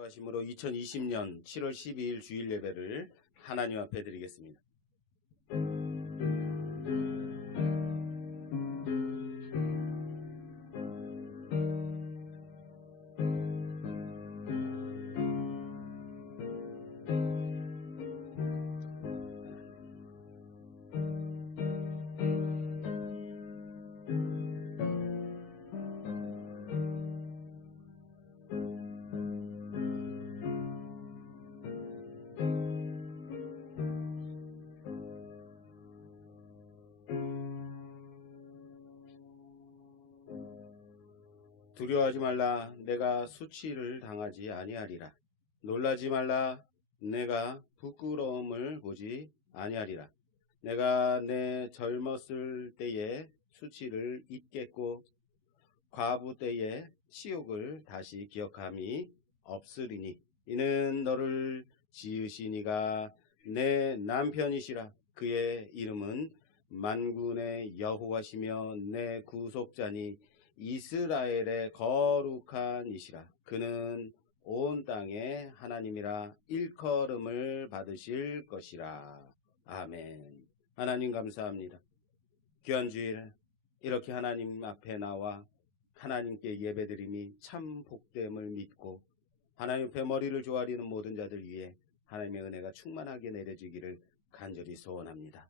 기도하심으로 2020년 7월 12일 주일 예배를 하나님 앞에 드리겠습니다. 두려워하지 말라. 내가 수치를 당하지 아니하리라. 놀라지 말라. 내가 부끄러움을 보지 아니하리라. 내가 내 젊었을 때의 수치를 잊겠고 과부 때의 치욕을 다시 기억함이 없으리니 이는 너를 지으신 이가 내 남편이시라. 그의 이름은 만군의 여호와시며 내 구속자니 이스라엘의 거룩한 이시라. 그는 온 땅의 하나님이라. 일컬음을 받으실 것이라. 아멘. 하나님 감사합니다. 귀한 주일 이렇게 하나님 앞에 나와 하나님께 예배드림이 참 복됨을 믿고 하나님 앞에 머리를 조아리는 모든 자들 위해 하나님의 은혜가 충만하게 내려지기를 간절히 소원합니다.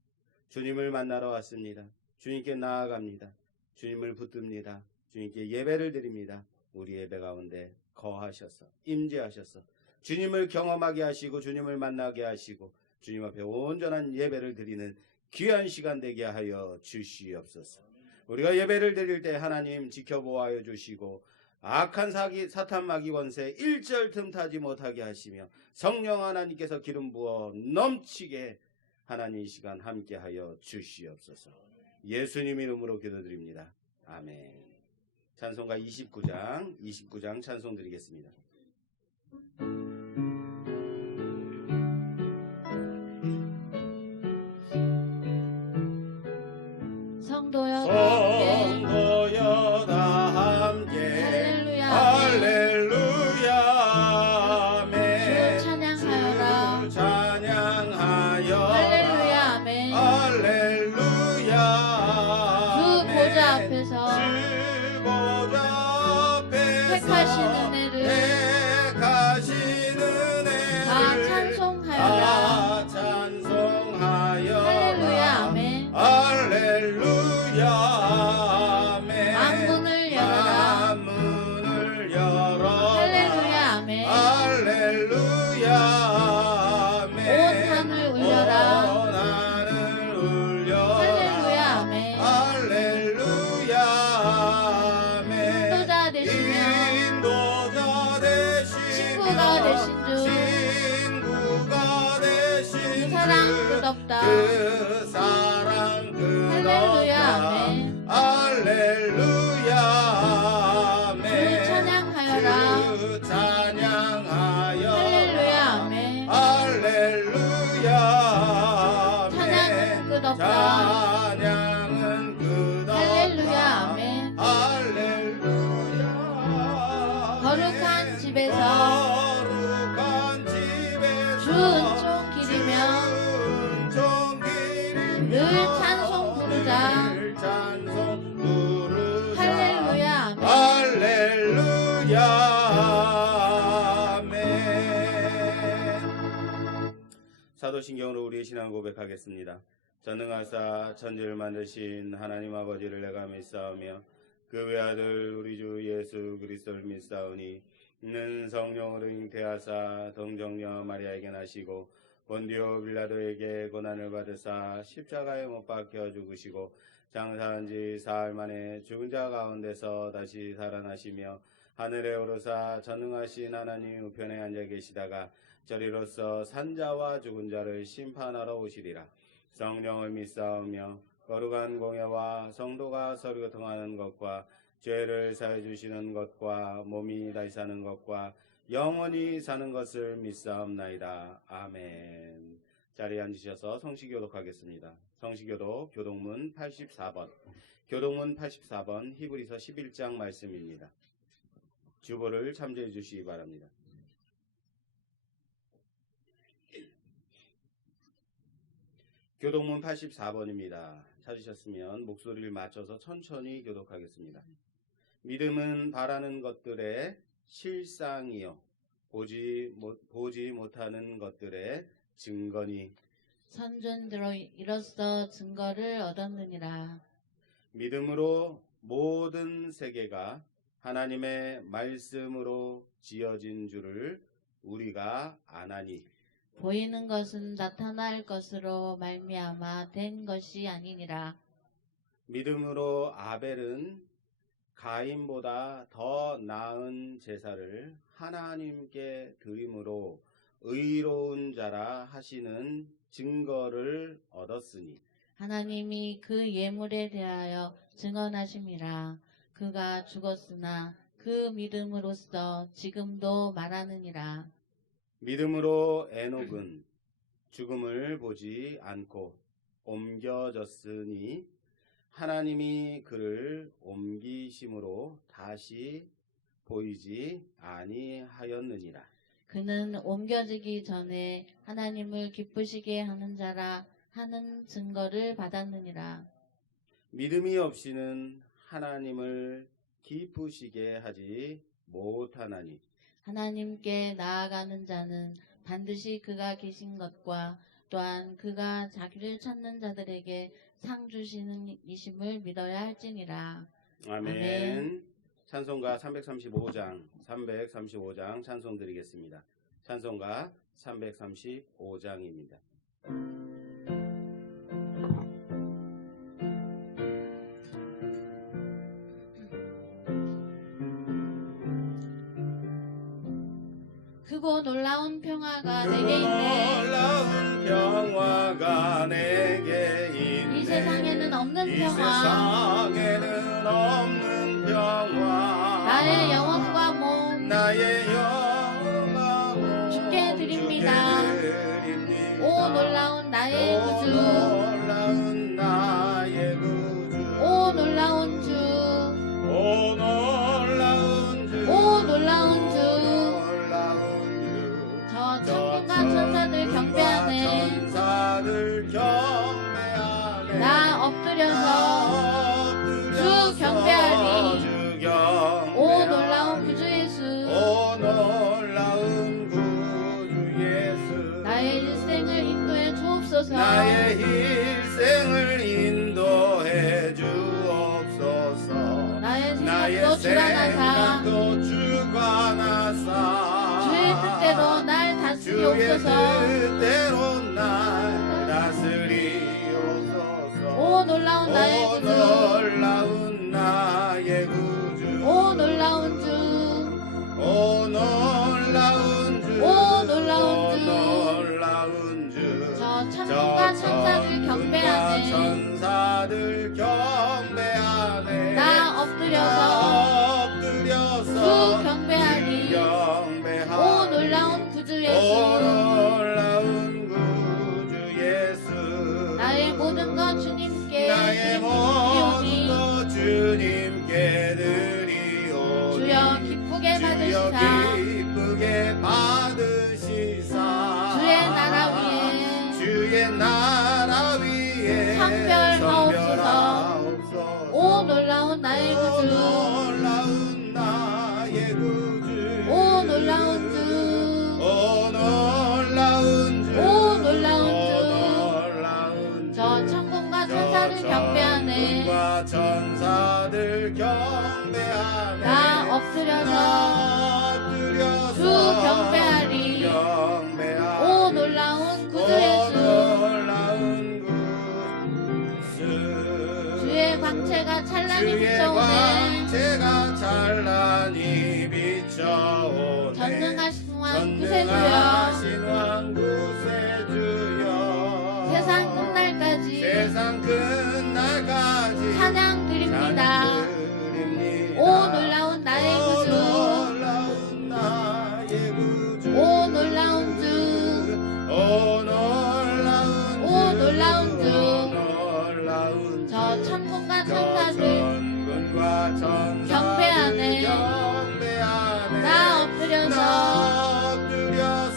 주님을 만나러 왔습니다. 주님께 나아갑니다. 주님을 붙듭니다. 주님께 예배를 드립니다. 우리 예배 가운데 거하셔서 임재하셔서 주님을 경험하게 하시고 주님을 만나게 하시고 주님 앞에 온전한 예배를 드리는 귀한 시간 되게 하여 주시옵소서. 우리가 예배를 드릴 때 하나님 지켜보아 주시고 악한 사탄 마귀 권세 일절 틈타지 못하게 하시며 성령 하나님께서 기름 부어 넘치게 하나님 이 시간 함께하여 주시옵소서. 예수님 이름으로 기도드립니다. 아멘. 찬송가 29장 찬송 드리겠습니다. 성도여 다 함께 할렐루야 아멘. 주 찬양하여라. 주 찬양하여라 할렐루야 아멘. 할렐루야 주 보좌 앞에서 택하신 은혜를 다 찬송하여라. 할렐루야 아멘. 할렐루야 아멘. 만문을 열어라. 만문을 열어. 할렐루야 아멘. 할렐루야 아멘. 온 하늘 울려라. 온 하늘 울려라. 할렐루야 아멘. 할렐루야 아멘. 인도자 되시며 친구가 되신 주 사랑 끝없다. 그 사랑 할렐루야 끝없다. 아멘. 할렐루야 아멘. 주 찬양하여라. 주 찬양하여라. 할렐루야 아멘. 할렐루야 찬양은 끝없다. 찬양은 끝없다. 할렐루야 아멘. 할렐루야 거룩한 집에서 주 은총 기리며 늘 찬송 부르자. 할렐루야 아멘. 할렐루야 아멘. 사도신경으로 우리의 신앙을 고백하겠습니다. 전능하사 천지를 만드신 하나님 아버지를 내가 믿사오며 그 외아들 우리 주 예수 그리스도를 믿사오니 이는 성령으로 잉태하사 동정녀 마리아에게 나시고 본디오 빌라도에게 고난을 받으사 십자가에 못 박혀 죽으시고 장사한 지 사흘 만에 죽은 자 가운데서 다시 살아나시며 하늘에 오르사 전능하신 하나님 우편에 앉아 계시다가 저리로서 산자와 죽은 자를 심판하러 오시리라. 성령을 믿사오며 거룩한 공예와 성도가 서로 교통하는 것과 죄를 사해 주시는 것과 몸이 다시 사는 것과 영원히 사는 것을 믿사옵나이다. 아멘. 자리에 앉으셔서 성시교독하겠습니다. 성시교독 교독문 84번. 교독문 84번 히브리서 11장 말씀입니다. 주보를 참조해 주시기 바랍니다. 교독문 84번입니다. 찾으셨으면 목소리를 맞춰서 천천히 교독하겠습니다. 믿음은 바라는 것들의 실상이요 보지 못하는 것들의 증거니 선전들로 이로써 증거를 얻었느니라. 믿음으로 모든 세계가 하나님의 말씀으로 지어진 줄을 우리가 아나니 보이는 것은 나타날 것으로 말미암아 된 것이 아니니라. 믿음으로 아벨은 가인보다 더 나은 제사를 하나님께 드림으로 의로운 자라 하시는 증거를 얻었으니 하나님이 그 예물에 대하여 증언하심이라. 그가 죽었으나 그 믿음으로써 지금도 말하느니라. 믿음으로 에녹은 죽음을 보지 않고 옮겨졌으니 하나님이 그를 옮기심으로 다시 보이지 아니하였느니라. 그는 옮겨지기 전에 하나님을 기쁘시게 하는 자라 하는 증거를 받았느니라. 믿음이 없이는 하나님을 기쁘시게 하지 못하나니 하나님께 나아가는 자는 반드시 그가 계신 것과 또한 그가 자기를 찾는 자들에게 상 주시는 이심을 믿어야 할지니라. 아멘. 아멘. 찬송가 335장 찬송 드리겠습니다. 찬송가 335장입니다. 크고 놀라운 평화가 내게 있네. 놀라운 평화가 내게 있네. 이 세상에는 없는 이 평화. 세상에는 없는 평화. 나의 영혼과 몸 나의 영혼과 몸 주께 드립니다. 드립니다. 오 놀라운 나의 오 구주. 놀라운 나의 구주. 오 놀라운 주. 오 놀라운 주. 오 놀라운 주. 놀라운 주. 저 천군과 천사들 경배하네. 천사들 경배하네. 나 엎드려서 주 경배하리. 주 경배하리. 오 놀라운 구주 예수. 오 놀라운 구주 예수. 나의 일생을 인도해 주옵소서. 나의 일생을 인도해 주옵소서. 나의 나의 생각도 주관하사 생각도 주관하사 주의 뜻대로 날 주의 다스리옵소서. 뜻대로 날 다스리옵소서. 오 놀라운 나의 오 구주. 놀라운 나의 구주. 오 놀라운 주. 오 놀라운 주. 오 놀라운 주. 오 놀라운 주. 저 천군과 천사들 경배하네. 천사들 경배하네. 나 엎드려서 주 경배하리. 오 놀라운 구주 오 예수. 놀라운 구주 예수. 나의 모든 것 주님께 나의 모든 드리오니 것 주님께 드리오니 주여 기쁘게 주여 받으시사 기쁘게 받으시사 주의 나라 위에 주의 나라 위에 성별하옵소서. 오 놀라운 나의 오 구주. 놀라운 나의 구주. 오 놀라운 주. 오 놀라운 주. 오 놀라운 주. 오 놀라운 주. 저 천군과 천사들 경배하네. 천군과 천사들 경배하네. 나 엎드려서 주 경배하리. 오 놀라운 구주 예수. 놀라운 구주. 주의 광채가 찬란히 주의 비춰오네. 광채가 찬란히 비춰오네. 전능하신 왕 구세주여. 전능하신 왕 구세주여. 세상 끝날까지 세상 끝날까지 찬양 드립니다. 드립니다. 오 놀라운 나의 오 구주. 놀라운 나의 구주. 오 놀라운 주. 오 놀라운 오 놀라운 주. 놀라운 저 천군과 저 천사들 천군과 천사들 경배하네. 경배하네. 나 엎드려서 나 엎드려서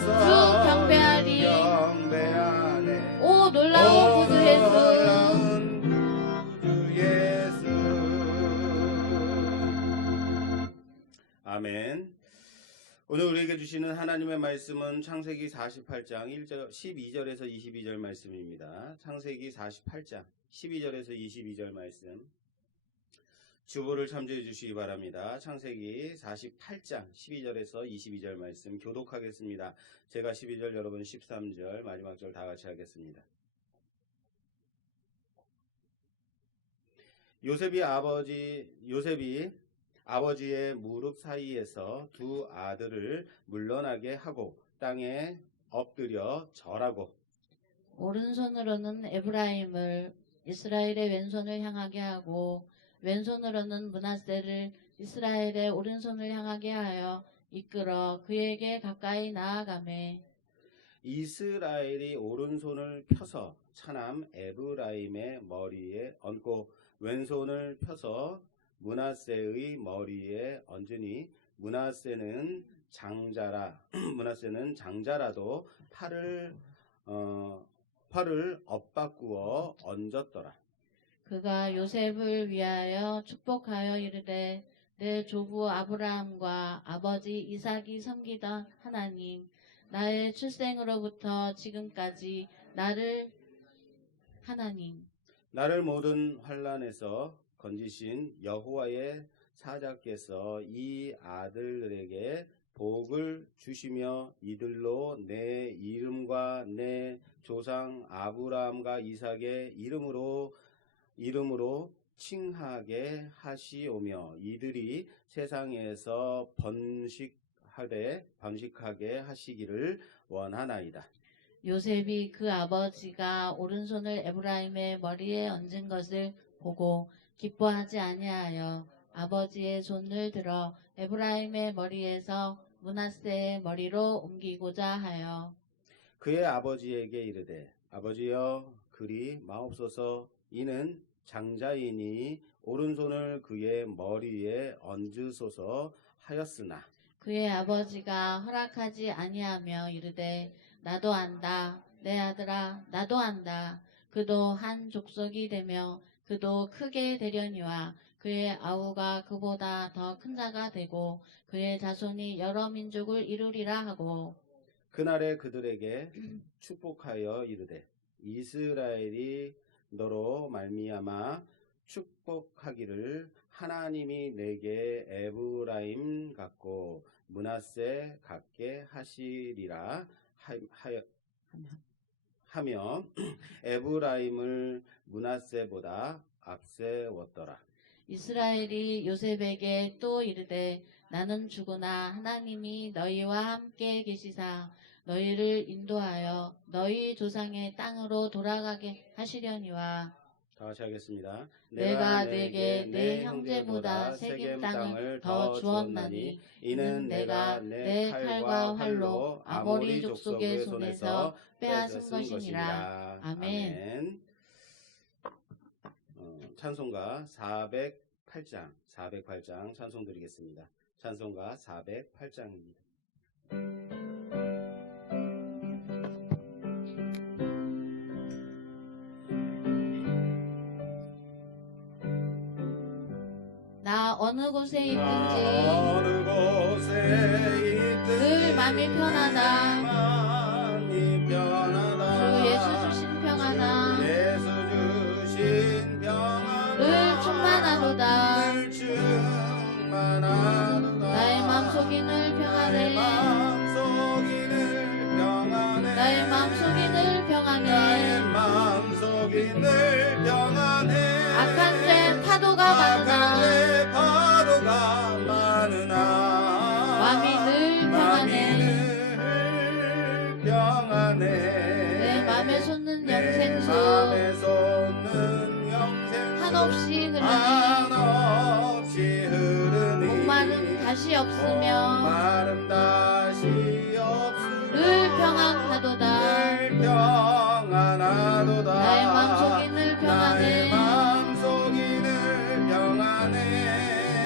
오늘 우리에게 주시는 하나님의 말씀은 창세기 48장 12절에서 22절 말씀입니다. 창세기 48장 12절에서 22절 말씀. 주보를 참조해 주시기 바랍니다. 창세기 48장 12절에서 22절 말씀 교독하겠습니다. 제가 12절, 여러분 13절, 마지막 절 다 같이 하겠습니다. 요셉이 아버지의 무릎 사이에서 두 아들을 물러나게 하고 땅에 엎드려 절하고 오른손으로는 에브라임을 이스라엘의 왼손을 향하게 하고 왼손으로는 므낫세를 이스라엘의 오른손을 향하게 하여 이끌어 그에게 가까이 나아가매 이스라엘이 오른손을 펴서 차남 에브라임의 머리에 얹고 왼손을 펴서 므낫세의 머리에 얹으니 므낫세는 장자라도 팔을 엇바꾸어 얹었더라. 그가 요셉을 위하여 축복하여 이르되 내 조부 아브라함과 아버지 이삭이 섬기던 하나님 나의 출생으로부터 지금까지 나를 모든 환난에서 건지신 여호와의 사자께서 이 아들들에게 복을 주시며 이들로 내 이름과 내 조상 아브라함과 이삭의 이름으로 칭하게 하시오며 이들이 세상에서 번식하게 하시기를 원하나이다. 요셉이 그 아버지가 오른손을 에브라임의 머리에 얹은 것을 보고 기뻐하지 아니하여 아버지의 손을 들어 에브라임의 머리에서 므낫세의 머리로 옮기고자 하여 그의 아버지에게 이르되 아버지여 그리 마옵소서 이는 장자이니 오른손을 그의 머리에 얹으소서 하였으나 그의 아버지가 허락하지 아니하며 이르되 나도 안다 내 아들아 나도 안다 그도 한 족속이 되며 그도 크게 되려니와 그의 아우가 그보다 더 큰 자가 되고 그의 자손이 여러 민족을 이루리라 하고 그날에 그들에게 축복하여 이르되 이스라엘이 너로 말미암아 축복하기를 하나님이 내게 에브라임 같고 므낫세 같게 하시리라 하며 에브라임을 므낫세보다 앞세웠더라. 이스라엘이 요셉에게 또 이르되 나는 죽으나 하나님이 너희와 함께 계시사 너희를 인도하여 너희 조상의 땅으로 돌아가게 하시려니와 다 같이 하겠습니다. 내가 내게 내 형제보다 세겜 땅을 더 주었나니 이는 내가 내 칼과 활로 아모리 족속의 손에서 빼앗은 것이니라. 아멘. 찬송가 408장 찬송 드리겠습니다. 찬송가 408장입니다. 나 어느 곳에 있든지 늘 맘이 편하다. 주 예수 주신 평안함 늘 충만하도다. 나의 마음속이 늘 평안해. 나의 마음속이 늘 평안해. 악한 죄 파도가 많으나 마음이 늘 평안해. 내 맘에 솟는 영생수 한없이 흐르니 목마름 다시 없으며 늘 평안하도다. 나의 마음속이 늘 평안해.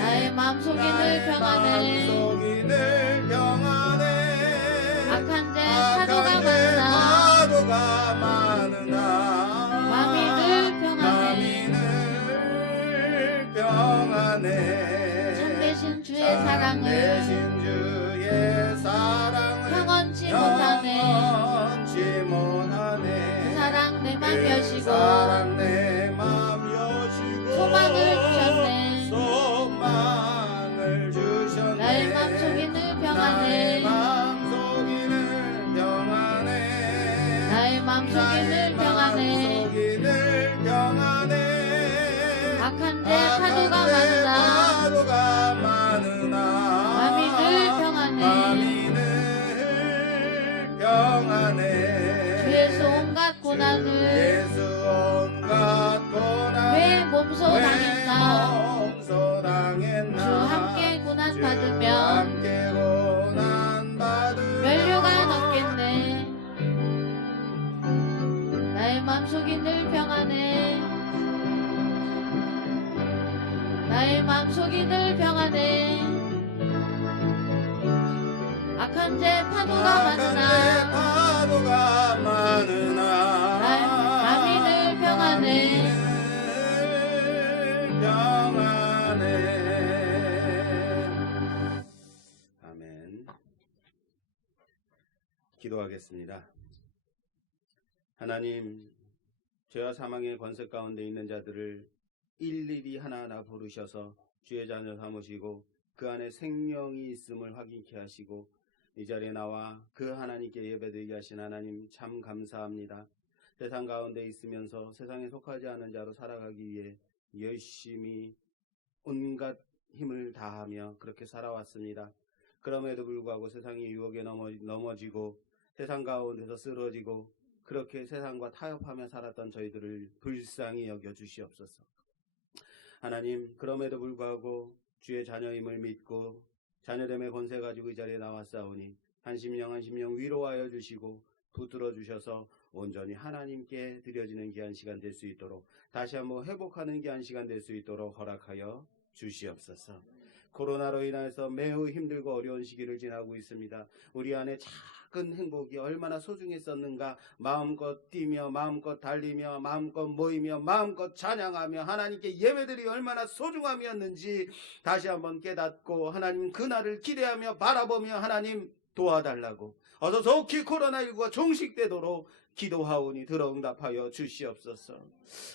나의 마음속이 늘 평안해. 악한 죄 파도가 많으나 마음이 늘 평안해. 참되신 주의 사랑을 마음속이 늘 평안해. 마음속이 늘 평안해. 악한 데 파도가 많으나 파도가 많으나 마음이 늘 평안해. 마음이 늘 평안해. 주에서 온갖 고난을 예수 온갖 고난을 왜 몸소 당했나. 몸소 당했나. 주 함께 고난 주 받으면 함께 고난 받으면 면류가 넘겠네. 나의 마음속이 늘 평안해. 나의 마음속이 늘 평안해. 악한 제 파도가 많으나 파도가 많으나 마음이 늘 평안해. 늘 평안해. 아멘. 기도하겠습니다. 하나님, 죄와 사망의 권세 가운데 있는 자들을 일일이 하나하나 부르셔서 주의 자녀 삼으시고 그 안에 생명이 있음을 확인케 하시고 이 자리에 나와 그 하나님께 예배드리게 하신 하나님 참 감사합니다. 세상 가운데 있으면서 세상에 속하지 않은 자로 살아가기 위해 열심히 온갖 힘을 다하며 그렇게 살아왔습니다. 그럼에도 불구하고 세상의 유혹에 넘어지고 세상 가운데서 쓰러지고 그렇게 세상과 타협하며 살았던 저희들을 불쌍히 여겨 주시옵소서. 하나님, 그럼에도 불구하고 주의 자녀임을 믿고 자녀됨의 권세 가지고 이 자리에 나왔사오니 한 심령 위로하여 주시고 붙들어 주셔서 온전히 하나님께 드려지는 귀한 시간 될 수 있도록 다시 한번 회복하는 귀한 시간 될 수 있도록 허락하여 주시옵소서. 코로나로 인해서 매우 힘들고 어려운 시기를 지나고 있습니다. 우리 안에 작은 행복이 얼마나 소중했었는가. 마음껏 뛰며 마음껏 달리며 마음껏 모이며 마음껏 찬양하며 하나님께 예배들이 얼마나 소중함이었는지 다시 한번 깨닫고 하나님 그날을 기대하며 바라보며 하나님 도와달라고 어서 속히 코로나19가 종식되도록 기도하오니 들어응답하여 주시옵소서.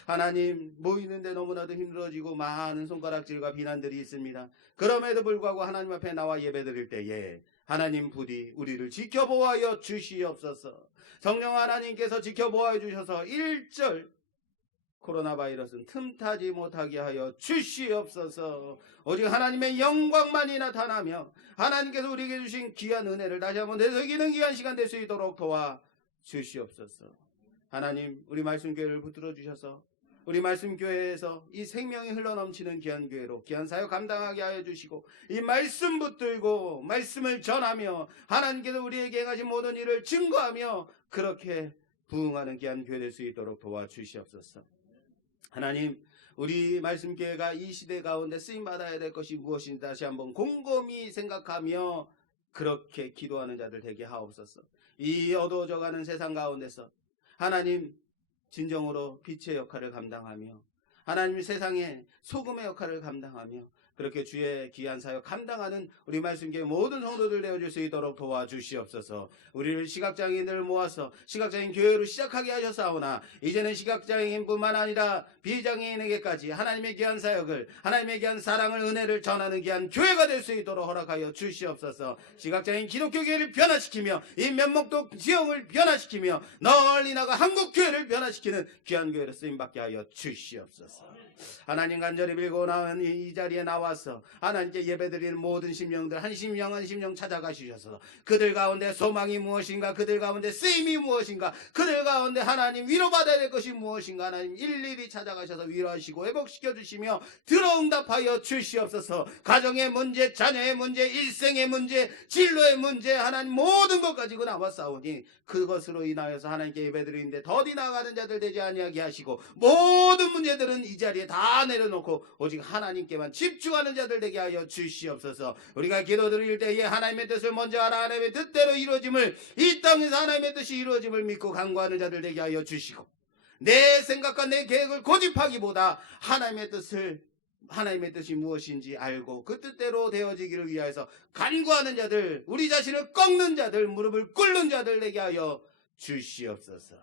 하나님, 모이는데 너무나도 힘들어지고 많은 손가락질과 비난들이 있습니다. 그럼에도 불구하고 하나님 앞에 나와 예배드릴 때에 하나님 부디 우리를 지켜보아여 주시옵소서. 성령 하나님께서 지켜보아여 주셔서 1절 코로나 바이러스는 틈타지 못하게 하여 주시옵소서. 오직 하나님의 영광만이 나타나며 하나님께서 우리에게 주신 귀한 은혜를 다시 한번 되새기는 귀한 시간 될 수 있도록 도와 주시옵소서. 하나님, 우리 말씀교회를 붙들어 주셔서 우리 말씀교회에서 이 생명이 흘러넘치는 귀한 교회로 귀한 사역 감당하게 하여 주시고 이 말씀 붙들고 말씀을 전하며 하나님께서 우리에게 행하신 모든 일을 증거하며 그렇게 부응하는 귀한 교회 될 수 있도록 도와주시옵소서. 하나님, 우리 말씀교회가 이 시대 가운데 쓰임받아야 될 것이 무엇인지 다시 한번 곰곰이 생각하며 그렇게 기도하는 자들 되게 하옵소서. 이 어두워져가는 세상 가운데서 하나님 진정으로 빛의 역할을 감당하며 하나님 세상의 소금의 역할을 감당하며 그렇게 주의 귀한 사역 감당하는 우리 말씀교회 모든 성도들 되어줄 수 있도록 도와주시옵소서. 우리를 시각장애인들을 모아서 시각장애인 교회로 시작하게 하셨사오나 이제는 시각장애인뿐만 아니라 비장애인에게까지 하나님의 귀한 사역을 하나님의 귀한 사랑을 은혜를 전하는 귀한 교회가 될 수 있도록 허락하여 주시옵소서. 시각장애인 기독교교회를 변화시키며 이 면목도 지형을 변화시키며 널리 나가 한국교회를 변화시키는 귀한 교회로 쓰임받게 하여 주시옵소서. 하나님 간절히 빌고 나온 이 자리에 나와서 하나님께 예배드리는 모든 심령들 한 심령 찾아가 주셔서 그들 가운데 소망이 무엇인가, 그들 가운데 쓰임이 무엇인가, 그들 가운데 하나님 위로받아야 될 것이 무엇인가 하나님 일일이 찾아가셔서 위로하시고 회복시켜 주시며 들어응답하여 주시옵소서. 가정의 문제, 자녀의 문제, 일생의 문제, 진로의 문제 하나님 모든 것 가지고 나왔사오니 그것으로 인하여서 하나님께 예배드리는데 더디 나아가는 자들 되지 아니하게 하시고 모든 문제들은 이 자리에 다 내려놓고 오직 하나님께만 집중하는 자들 되게 하여 주시옵소서. 우리가 기도드릴 때에 하나님의 뜻을 먼저 알아 하나님의 뜻대로 이루어짐을 이 땅에서 하나님의 뜻이 이루어짐을 믿고 간구하는 자들 되게 하여 주시고 내 생각과 내 계획을 고집하기보다 하나님의 뜻이 무엇인지 알고 그 뜻대로 되어지기를 위하여서 간구하는 자들, 우리 자신을 꺾는 자들, 무릎을 꿇는 자들 되게 하여 주시옵소서.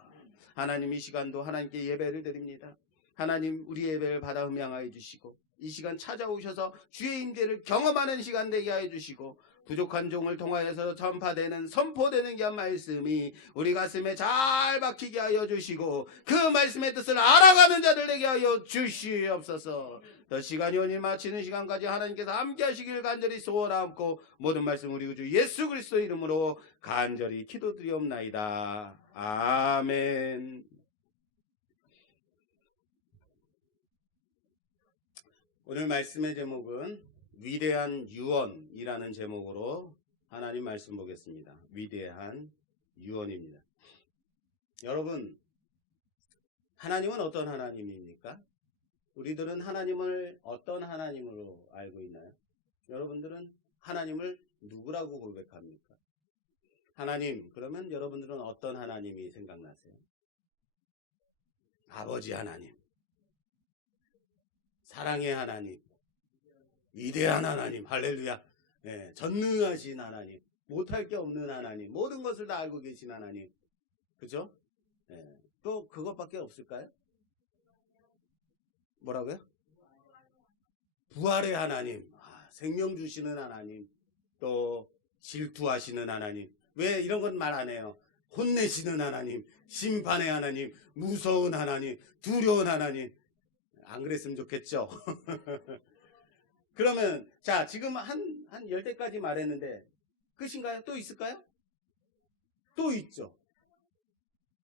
하나님 이 시간도 하나님께 예배를 드립니다. 하나님 우리 예배를 받아 음양하여 주시고 이 시간 찾아오셔서 주의 임재를 경험하는 시간 되게 하여 주시고 부족한 종을 통하여서 전파되는 선포되는 귀한 말씀이 우리 가슴에 잘 박히게 하여 주시고 그 말씀의 뜻을 알아가는 자들 되게 하여 주시옵소서. 더 시간이 오니 마치는 시간까지 하나님께서 함께 하시길 간절히 소원하옵고 모든 말씀 우리 주 예수 그리스도 이름으로 간절히 기도드리옵나이다. 아멘. 오늘 말씀의 제목은 위대한 유언이라는 제목으로 하나님 말씀 보겠습니다. 위대한 유언입니다. 여러분, 하나님은 어떤 하나님입니까? 우리들은 하나님을 어떤 하나님으로 알고 있나요? 여러분들은 하나님을 누구라고 고백합니까? 하나님, 그러면 여러분들은 어떤 하나님이 생각나세요? 아버지 하나님, 사랑의 하나님, 위대한 하나님, 할렐루야. 네, 전능하신 하나님, 못할 게 없는 하나님, 모든 것을 다 알고 계신 하나님. 그죠? 네, 또 그것밖에 없을까요? 뭐라고요? 부활의 하나님, 생명 주시는 하나님, 또 질투하시는 하나님. 왜 이런 건 말 안 해요? 혼내시는 하나님, 심판의 하나님, 무서운 하나님, 두려운 하나님. 안 그랬으면 좋겠죠? 그러면 자, 지금 한 10대까지 말했는데 끝인가요? 또 있을까요? 또 있죠.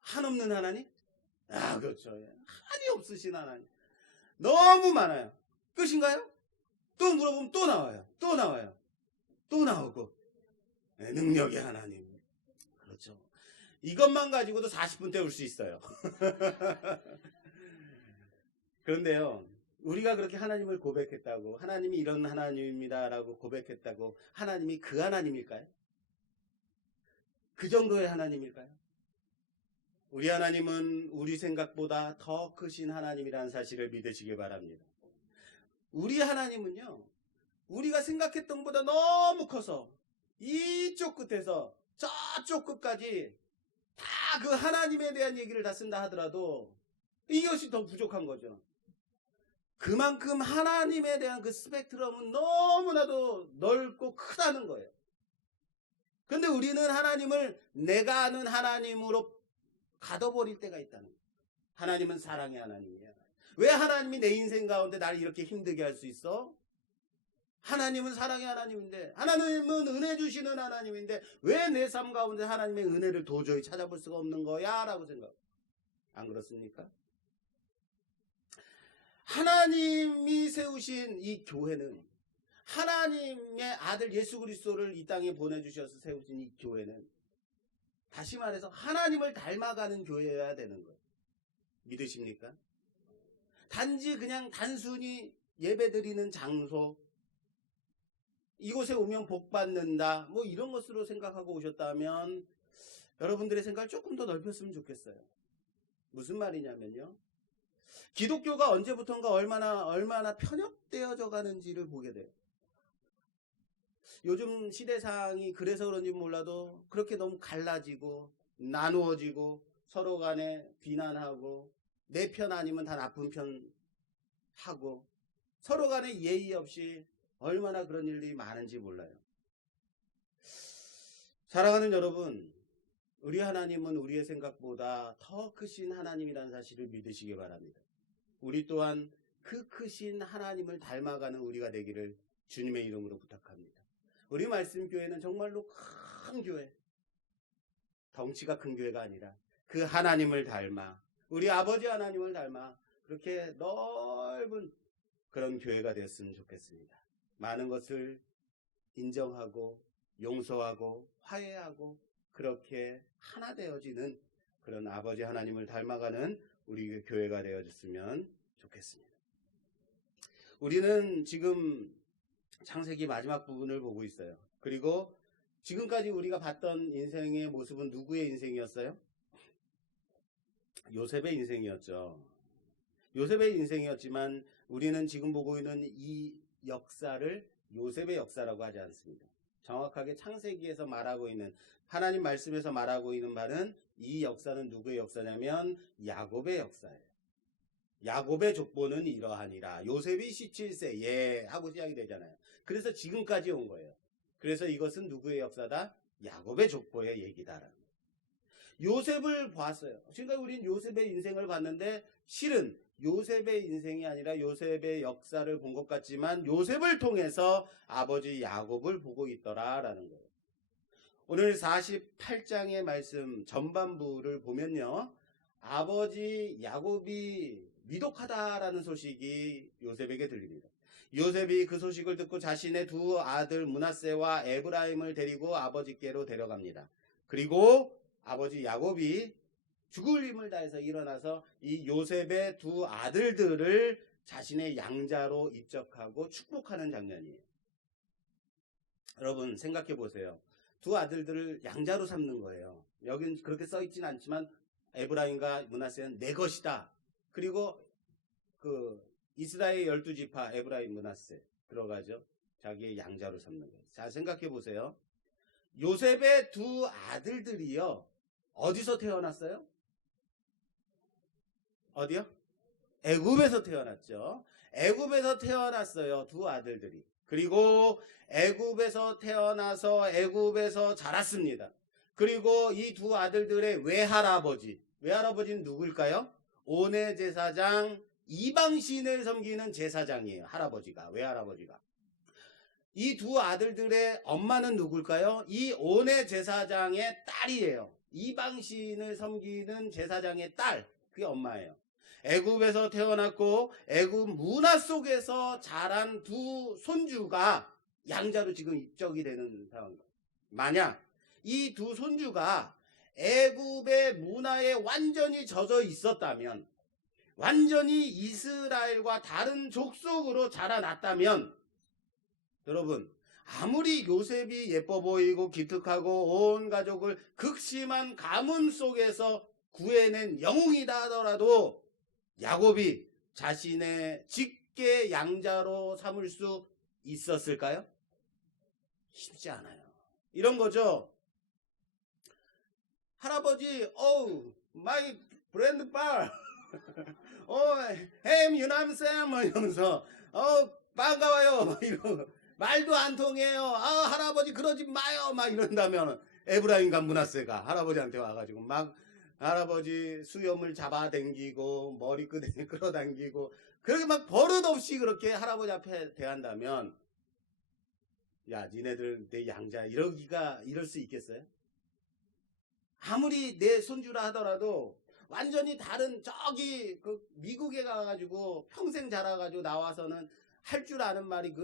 한없는 하나님? 그렇죠. 한이 없으신 하나님. 너무 많아요. 끝인가요? 또 물어보면 또 나와요. 또 나와요. 또 나오고. 네, 능력의 하나님. 그렇죠. 이것만 가지고도 40분 때울 수 있어요. 그런데요, 우리가 그렇게 하나님을 고백했다고, 하나님이 이런 하나님입니다라고 고백했다고, 하나님이 그 하나님일까요? 그 정도의 하나님일까요? 우리 하나님은 우리 생각보다 더 크신 하나님이라는 사실을 믿으시기 바랍니다. 우리 하나님은요, 우리가 생각했던 것보다 너무 커서 이쪽 끝에서 저쪽 끝까지 다 그 하나님에 대한 얘기를 다 쓴다 하더라도 이것이 더 부족한 거죠. 그만큼 하나님에 대한 그 스펙트럼은 너무나도 넓고 크다는 거예요. 근데 우리는 하나님을 내가 아는 하나님으로 가둬버릴 때가 있다는 거예요. 하나님은 사랑의 하나님이에요. 왜 하나님이 내 인생 가운데 나를 이렇게 힘들게 할 수 있어? 하나님은 사랑의 하나님인데, 하나님은 은혜 주시는 하나님인데 왜 내 삶 가운데 하나님의 은혜를 도저히 찾아볼 수가 없는 거야? 라고 생각해요. 안 그렇습니까? 하나님이 세우신 이 교회는, 하나님의 아들 예수 그리스도를 이 땅에 보내주셔서 세우신 이 교회는, 다시 말해서 하나님을 닮아가는 교회여야 되는 거예요. 믿으십니까? 단지 그냥 단순히 예배드리는 장소, 이곳에 오면 복 받는다, 뭐 이런 것으로 생각하고 오셨다면 여러분들의 생각을 조금 더 넓혔으면 좋겠어요. 무슨 말이냐면요, 기독교가 언제부턴가 얼마나 편협되어져 가는지를 보게 돼요. 요즘 시대상이 그래서 그런지 몰라도 그렇게 너무 갈라지고 나누어지고 서로 간에 비난하고 내 편 아니면 다 나쁜 편 하고 서로 간에 예의 없이 얼마나 그런 일들이 많은지 몰라요. 사랑하는 여러분, 우리 하나님은 우리의 생각보다 더 크신 하나님이라는 사실을 믿으시기 바랍니다. 우리 또한 그 크신 하나님을 닮아가는 우리가 되기를 주님의 이름으로 부탁합니다. 우리 말씀교회는 정말로 큰 교회, 덩치가 큰 교회가 아니라 그 하나님을 닮아, 우리 아버지 하나님을 닮아 그렇게 넓은 그런 교회가 되었으면 좋겠습니다. 많은 것을 인정하고 용서하고 화해하고 그렇게 하나 되어지는 그런 아버지 하나님을 닮아가는 우리 교회가 되어졌으면 좋겠습니다. 우리는 지금 창세기 마지막 부분을 보고 있어요. 그리고 지금까지 우리가 봤던 인생의 모습은 누구의 인생이었어요? 요셉의 인생이었죠. 요셉의 인생이었지만 우리는 지금 보고 있는 이 역사를 요셉의 역사라고 하지 않습니다. 정확하게 창세기에서 말하고 있는, 하나님 말씀에서 말하고 있는 바는 이 역사는 누구의 역사냐면 야곱의 역사예요. 야곱의 족보는 이러하니라. 요셉이 17세 하고 시작이 되잖아요. 그래서 지금까지 온 거예요. 그래서 이것은 누구의 역사다? 야곱의 족보의 얘기다라는 거예요. 요셉을 봤어요. 지금까지 우린 요셉의 인생을 봤는데 실은 요셉의 인생이 아니라 요셉의 역사를 본 것 같지만 요셉을 통해서 아버지 야곱을 보고 있더라라는 거예요. 오늘 48장의 말씀 전반부를 보면요. 아버지 야곱이 미독하다라는 소식이 요셉에게 들립니다. 요셉이 그 소식을 듣고 자신의 두 아들 므낫세와 에브라임을 데리고 아버지께로 데려갑니다. 그리고 아버지 야곱이 죽을 힘을 다해서 일어나서 이 요셉의 두 아들들을 자신의 양자로 입적하고 축복하는 장면이에요. 여러분 생각해 보세요. 두 아들들을 양자로 삼는 거예요. 여긴 그렇게 써있진 않지만 에브라임과 므낫세는 내 것이다. 그리고 그 이스라엘 12지파 에브라임 므낫세 들어가죠. 자기의 양자로 삼는 거예요. 자 생각해 보세요. 요셉의 두 아들들이요. 어디서 태어났어요? 어디요? 애굽에서 태어났죠. 애굽에서 태어났어요. 두 아들들이. 그리고 애굽에서 태어나서 애굽에서 자랐습니다. 그리고 이 두 아들들의 외할아버지는 누굴까요? 온의 제사장 이방신을 섬기는 제사장이에요. 외할아버지가. 이 두 아들들의 엄마는 누굴까요? 이 온의 제사장의 딸이에요. 이방신을 섬기는 제사장의 딸, 그게 엄마예요. 애굽에서 태어났고 애굽 문화 속에서 자란 두 손주가 양자로 지금 입적이 되는 상황입니다. 만약 이 두 손주가 애굽의 문화에 완전히 젖어 있었다면, 완전히 이스라엘과 다른 족속으로 자라났다면, 여러분 아무리 요셉이 예뻐 보이고 기특하고 온 가족을 극심한 가문 속에서 구해낸 영웅이다 하더라도 야곱이 자신의 직계 양자로 삼을 수 있었을까요? 쉽지 않아요. 이런 거죠. 할아버지, 마이 브랜드 bar, 햄 유남쌤 이러면서 반가워요 막 이러고 말도 안 통해요. 할아버지 그러지 마요 막 이런다면 에브라임과 므낫세가 할아버지한테 와가지고 막 할아버지 수염을 잡아당기고 머리끄댕이 끌어당기고 그렇게 막 버릇없이 그렇게 할아버지 앞에 대한다면, 야 니네들 내 양자 이럴 수 있겠어요? 아무리 내 손주라 하더라도 완전히 다른 저기 그 미국에 가가지고 평생 자라가지고 나와서는 할 줄 아는 말이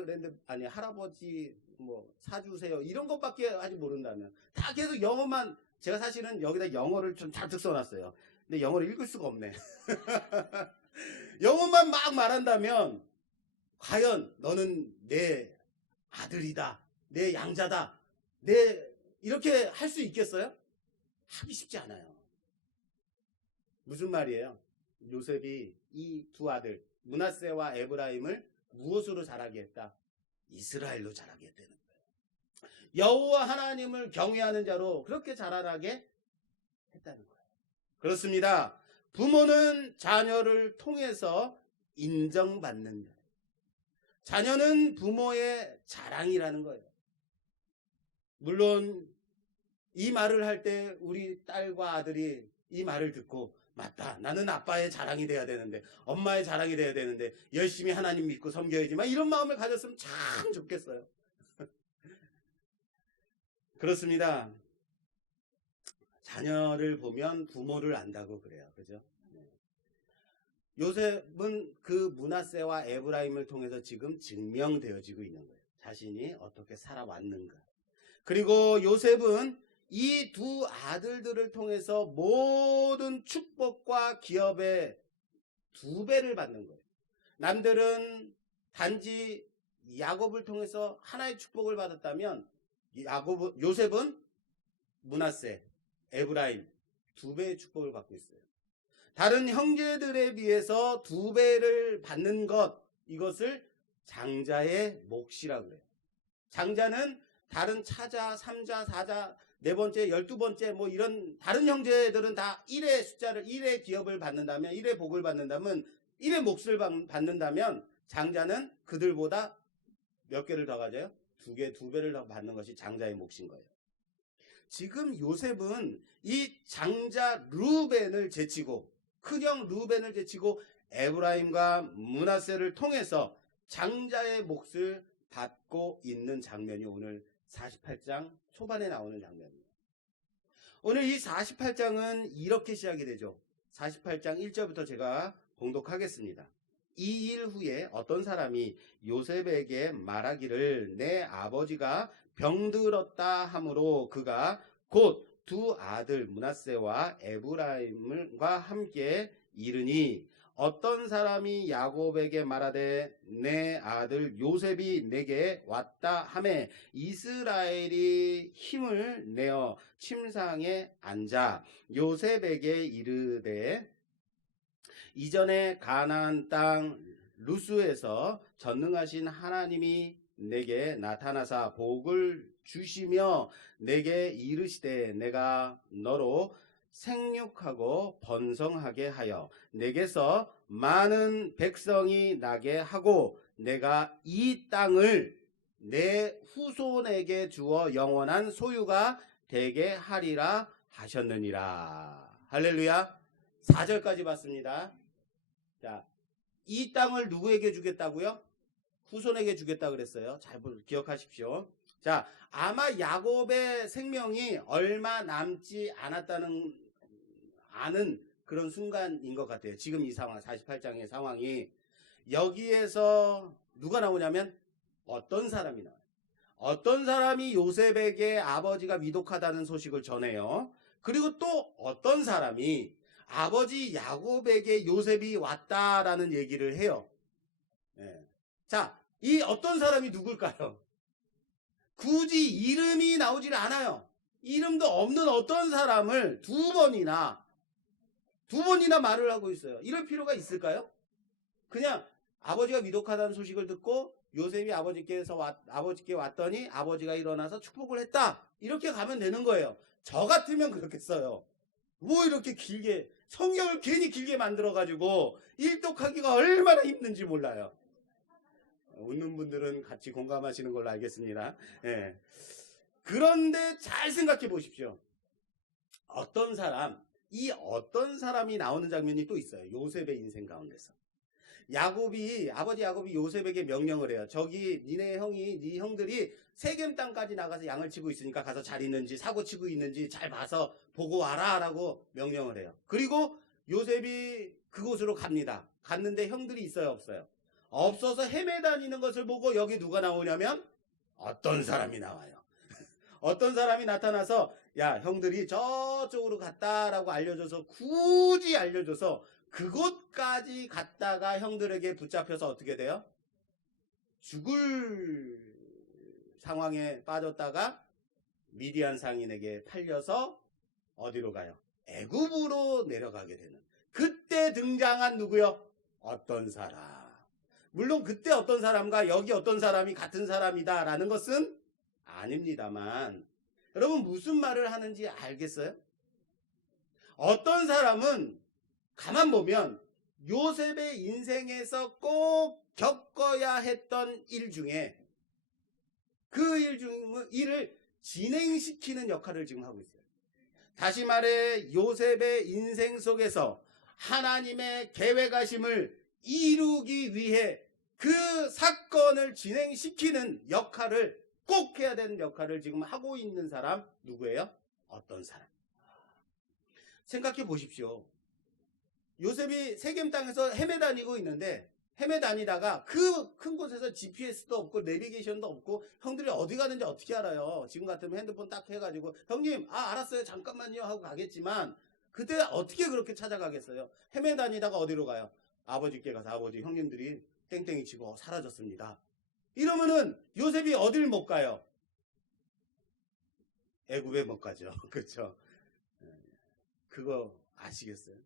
할아버지 뭐 사주세요 이런 것밖에 아직 모른다면, 다 계속 영어만, 제가 사실은 여기다 영어를 좀 잔뜩 써놨어요. 근데 영어를 읽을 수가 없네. 영어만 막 말한다면 과연 너는 내 아들이다, 내 양자다, 이렇게 할 수 있겠어요? 하기 쉽지 않아요. 무슨 말이에요? 요셉이 이 두 아들 므낫세와 에브라임을 무엇으로 자라게 했다? 이스라엘로 자라게 했다는 거예요. 여호와 하나님을 경외하는 자로 그렇게 자라나게 했다는 거예요. 그렇습니다. 부모는 자녀를 통해서 인정받는 자예요. 자녀는 부모의 자랑이라는 거예요. 물론 이 말을 할 때 우리 딸과 아들이 이 말을 듣고, 맞다, 나는 아빠의 자랑이 돼야 되는데, 엄마의 자랑이 돼야 되는데, 열심히 하나님 믿고 섬겨야지만, 이런 마음을 가졌으면 참 좋겠어요. 그렇습니다. 자녀를 보면 부모를 안다고 그래요. 그죠? 요셉은 그 므낫세와 에브라임을 통해서 지금 증명되어지고 있는 거예요. 자신이 어떻게 살아왔는가. 그리고 요셉은 이 두 아들들을 통해서 모든 축복과 기업의 2배를 받는 거예요. 남들은 단지 야곱을 통해서 하나의 축복을 받았다면 요셉은 므낫세, 에브라임 2배의 축복을 받고 있어요. 다른 형제들에 비해서 2배를 받는 것, 이것을 장자의 몫이라고 그래요. 장자는 다른 차자, 3자, 4자, 4번째, 12번째 뭐 이런 다른 형제들은 다 1의 숫자를, 1의 기업을 받는다면, 1의 복을 받는다면, 1의 몫을 받는다면 장자는 그들보다 몇 개를 더 가져요? 두 배를 더 받는 것이 장자의 몫인 거예요. 지금 요셉은 이 장자 루벤을 제치고 큰형 루벤을 제치고 에브라임과 므낫세를 통해서 장자의 몫을 받고 있는 장면이 오늘 48장 초반에 나오는 장면이에요. 오늘 이 48장은 이렇게 시작이 되죠. 48장 1절부터 제가 봉독하겠습니다. 이 일 후에 어떤 사람이 요셉에게 말하기를 내 아버지가 병들었다 하므로 그가 곧 두 아들 므낫세와 에브라임과 함께 이르니 어떤 사람이 야곱에게 말하되 내 아들 요셉이 내게 왔다 하매 이스라엘이 힘을 내어 침상에 앉아 요셉에게 이르되 이전에 가나안 땅 루스에서 전능하신 하나님이 내게 나타나사 복을 주시며 내게 이르시되 내가 너로 생육하고 번성하게 하여 내게서 많은 백성이 나게 하고 내가 이 땅을 내 후손에게 주어 영원한 소유가 되게 하리라 하셨느니라. 할렐루야. 4절까지 봤습니다. 자, 이 땅을 누구에게 주겠다고요? 후손에게 주겠다 그랬어요. 잘 기억하십시오. 자, 아마 야곱의 생명이 얼마 남지 않았다는 아는 그런 순간인 것 같아요. 지금 이 상황, 48장의 상황이. 여기에서 누가 나오냐면 어떤 사람이 나와요. 어떤 사람이 요셉에게 아버지가 위독하다는 소식을 전해요. 그리고 또 어떤 사람이 아버지 야곱에게 요셉이 왔다라는 얘기를 해요. 네. 자, 이 어떤 사람이 누굴까요? 굳이 이름이 나오질 않아요. 이름도 없는 어떤 사람을 두 번이나 말을 하고 있어요. 이럴 필요가 있을까요? 그냥 아버지가 위독하다는 소식을 듣고 요셉이 아버지께 왔더니 아버지가 일어나서 축복을 했다. 이렇게 가면 되는 거예요. 저 같으면 그렇겠어요. 뭐 이렇게 길게 성경을 괜히 길게 만들어가지고 일독하기가 얼마나 힘든지 몰라요. 웃는 분들은 같이 공감하시는 걸로 알겠습니다. 예. 그런데 잘 생각해 보십시오. 어떤 사람이 나오는 장면이 또 있어요. 요셉의 인생 가운데서. 아버지 야곱이 요셉에게 명령을 해요. 저기 네 형들이 세겜 땅까지 나가서 양을 치고 있으니까 가서 잘 있는지 사고 치고 있는지 잘 봐서 보고 와라 라고 명령을 해요. 그리고 요셉이 그곳으로 갑니다. 갔는데 형들이 있어요, 없어요? 없어서 헤매다니는 것을 보고 여기 누가 나오냐면 어떤 사람이 나와요. 어떤 사람이 나타나서 야, 형들이 저쪽으로 갔다라고 굳이 알려줘서 그곳까지 갔다가 형들에게 붙잡혀서 어떻게 돼요? 죽을 상황에 빠졌다가 미디안 상인에게 팔려서 어디로 가요? 애굽으로 내려가게 되는. 그때 등장한 누구요? 어떤 사람. 물론 그때 어떤 사람과 여기 어떤 사람이 같은 사람이다라는 것은 아닙니다만 여러분 무슨 말을 하는지 알겠어요? 어떤 사람은 가만 보면 요셉의 인생에서 꼭 겪어야 했던 일 중에 그 일을 진행시키는 역할을 지금 하고 있어요. 다시 말해 요셉의 인생 속에서 하나님의 계획하심을 이루기 위해 그 사건을 진행시키는 역할을 꼭 해야 되는 역할을 지금 하고 있는 사람 누구예요? 어떤 사람? 생각해 보십시오. 요셉이 세겜 땅에서 헤매다니고 있는데 헤매다니다가 그 큰 곳에서 GPS도 없고 내비게이션도 없고 형들이 어디 가는지 어떻게 알아요? 지금 같으면 핸드폰 딱 해가지고 형님 알았어요 잠깐만요 하고 가겠지만 그때 어떻게 그렇게 찾아가겠어요? 헤매다니다가 어디로 가요? 아버지께 가서 아버지 형님들이 땡땡이 치고 사라졌습니다. 이러면은 요셉이 어딜 못 가요? 애굽에 못 가죠. 그렇죠? 그거 아시겠어요?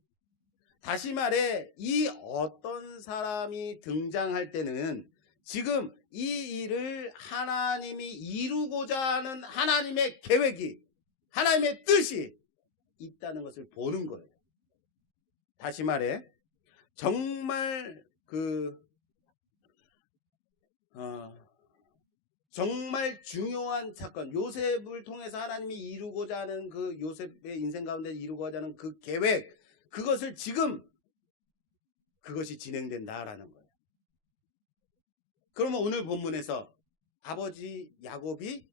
다시 말해 이 어떤 사람이 등장할 때는 지금 이 일을 하나님이 이루고자 하는 하나님의 계획이 하나님의 뜻이 있다는 것을 보는 거예요. 다시 말해 정말 정말 중요한 사건, 요셉을 통해서 하나님이 이루고자 하는 그 요셉의 인생 가운데 이루고자 하는 그 계획, 그것을 지금 그것이 진행된다라는 거예요. 그러면 오늘 본문에서 아버지 야곱이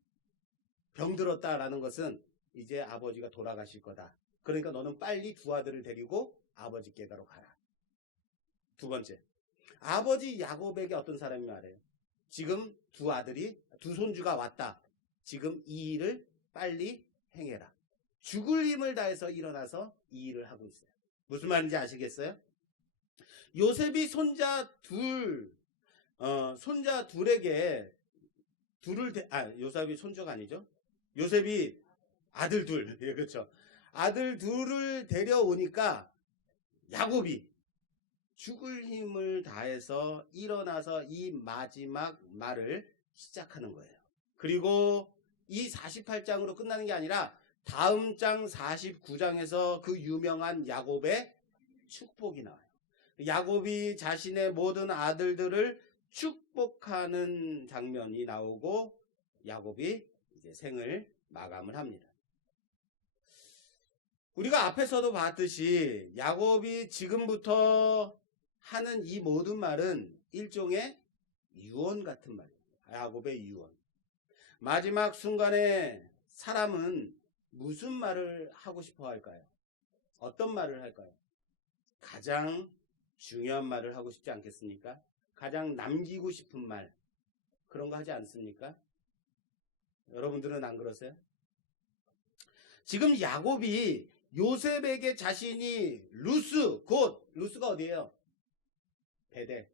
병들었다라는 것은 이제 아버지가 돌아가실 거다. 그러니까 너는 빨리 두 아들을 데리고 아버지께로 가라. 두 번째, 아버지 야곱에게 어떤 사람이 말해요? 지금 두 손주가 왔다. 지금 이 일을 빨리 행해라. 죽을 힘을 다해서 일어나서 이 일을 하고 있어요. 무슨 말인지 아시겠어요? 요셉이 손자 둘에게 요셉이 손주가 아니죠? 요셉이 아들 둘, 예, 그렇죠. 아들 둘을 데려오니까 야곱이 죽을 힘을 다해서 일어나서 이 마지막 말을 시작하는 거예요. 그리고 이 48장으로 끝나는 게 아니라 다음 장 49장에서 그 유명한 야곱의 축복이 나와요. 야곱이 자신의 모든 아들들을 축복하는 장면이 나오고 야곱이 이제 생을 마감을 합니다. 우리가 앞에서도 봤듯이 야곱이 지금부터 하는 이 모든 말은 일종의 유언 같은 말이에요. 야곱의 유언. 마지막 순간에 사람은 무슨 말을 하고 싶어 할까요? 어떤 말을 할까요? 가장 중요한 말을 하고 싶지 않겠습니까? 가장 남기고 싶은 말, 그런 거 하지 않습니까? 여러분들은 안 그러세요? 지금 야곱이 요셉에게 자신이 루스가 어디예요? 베델.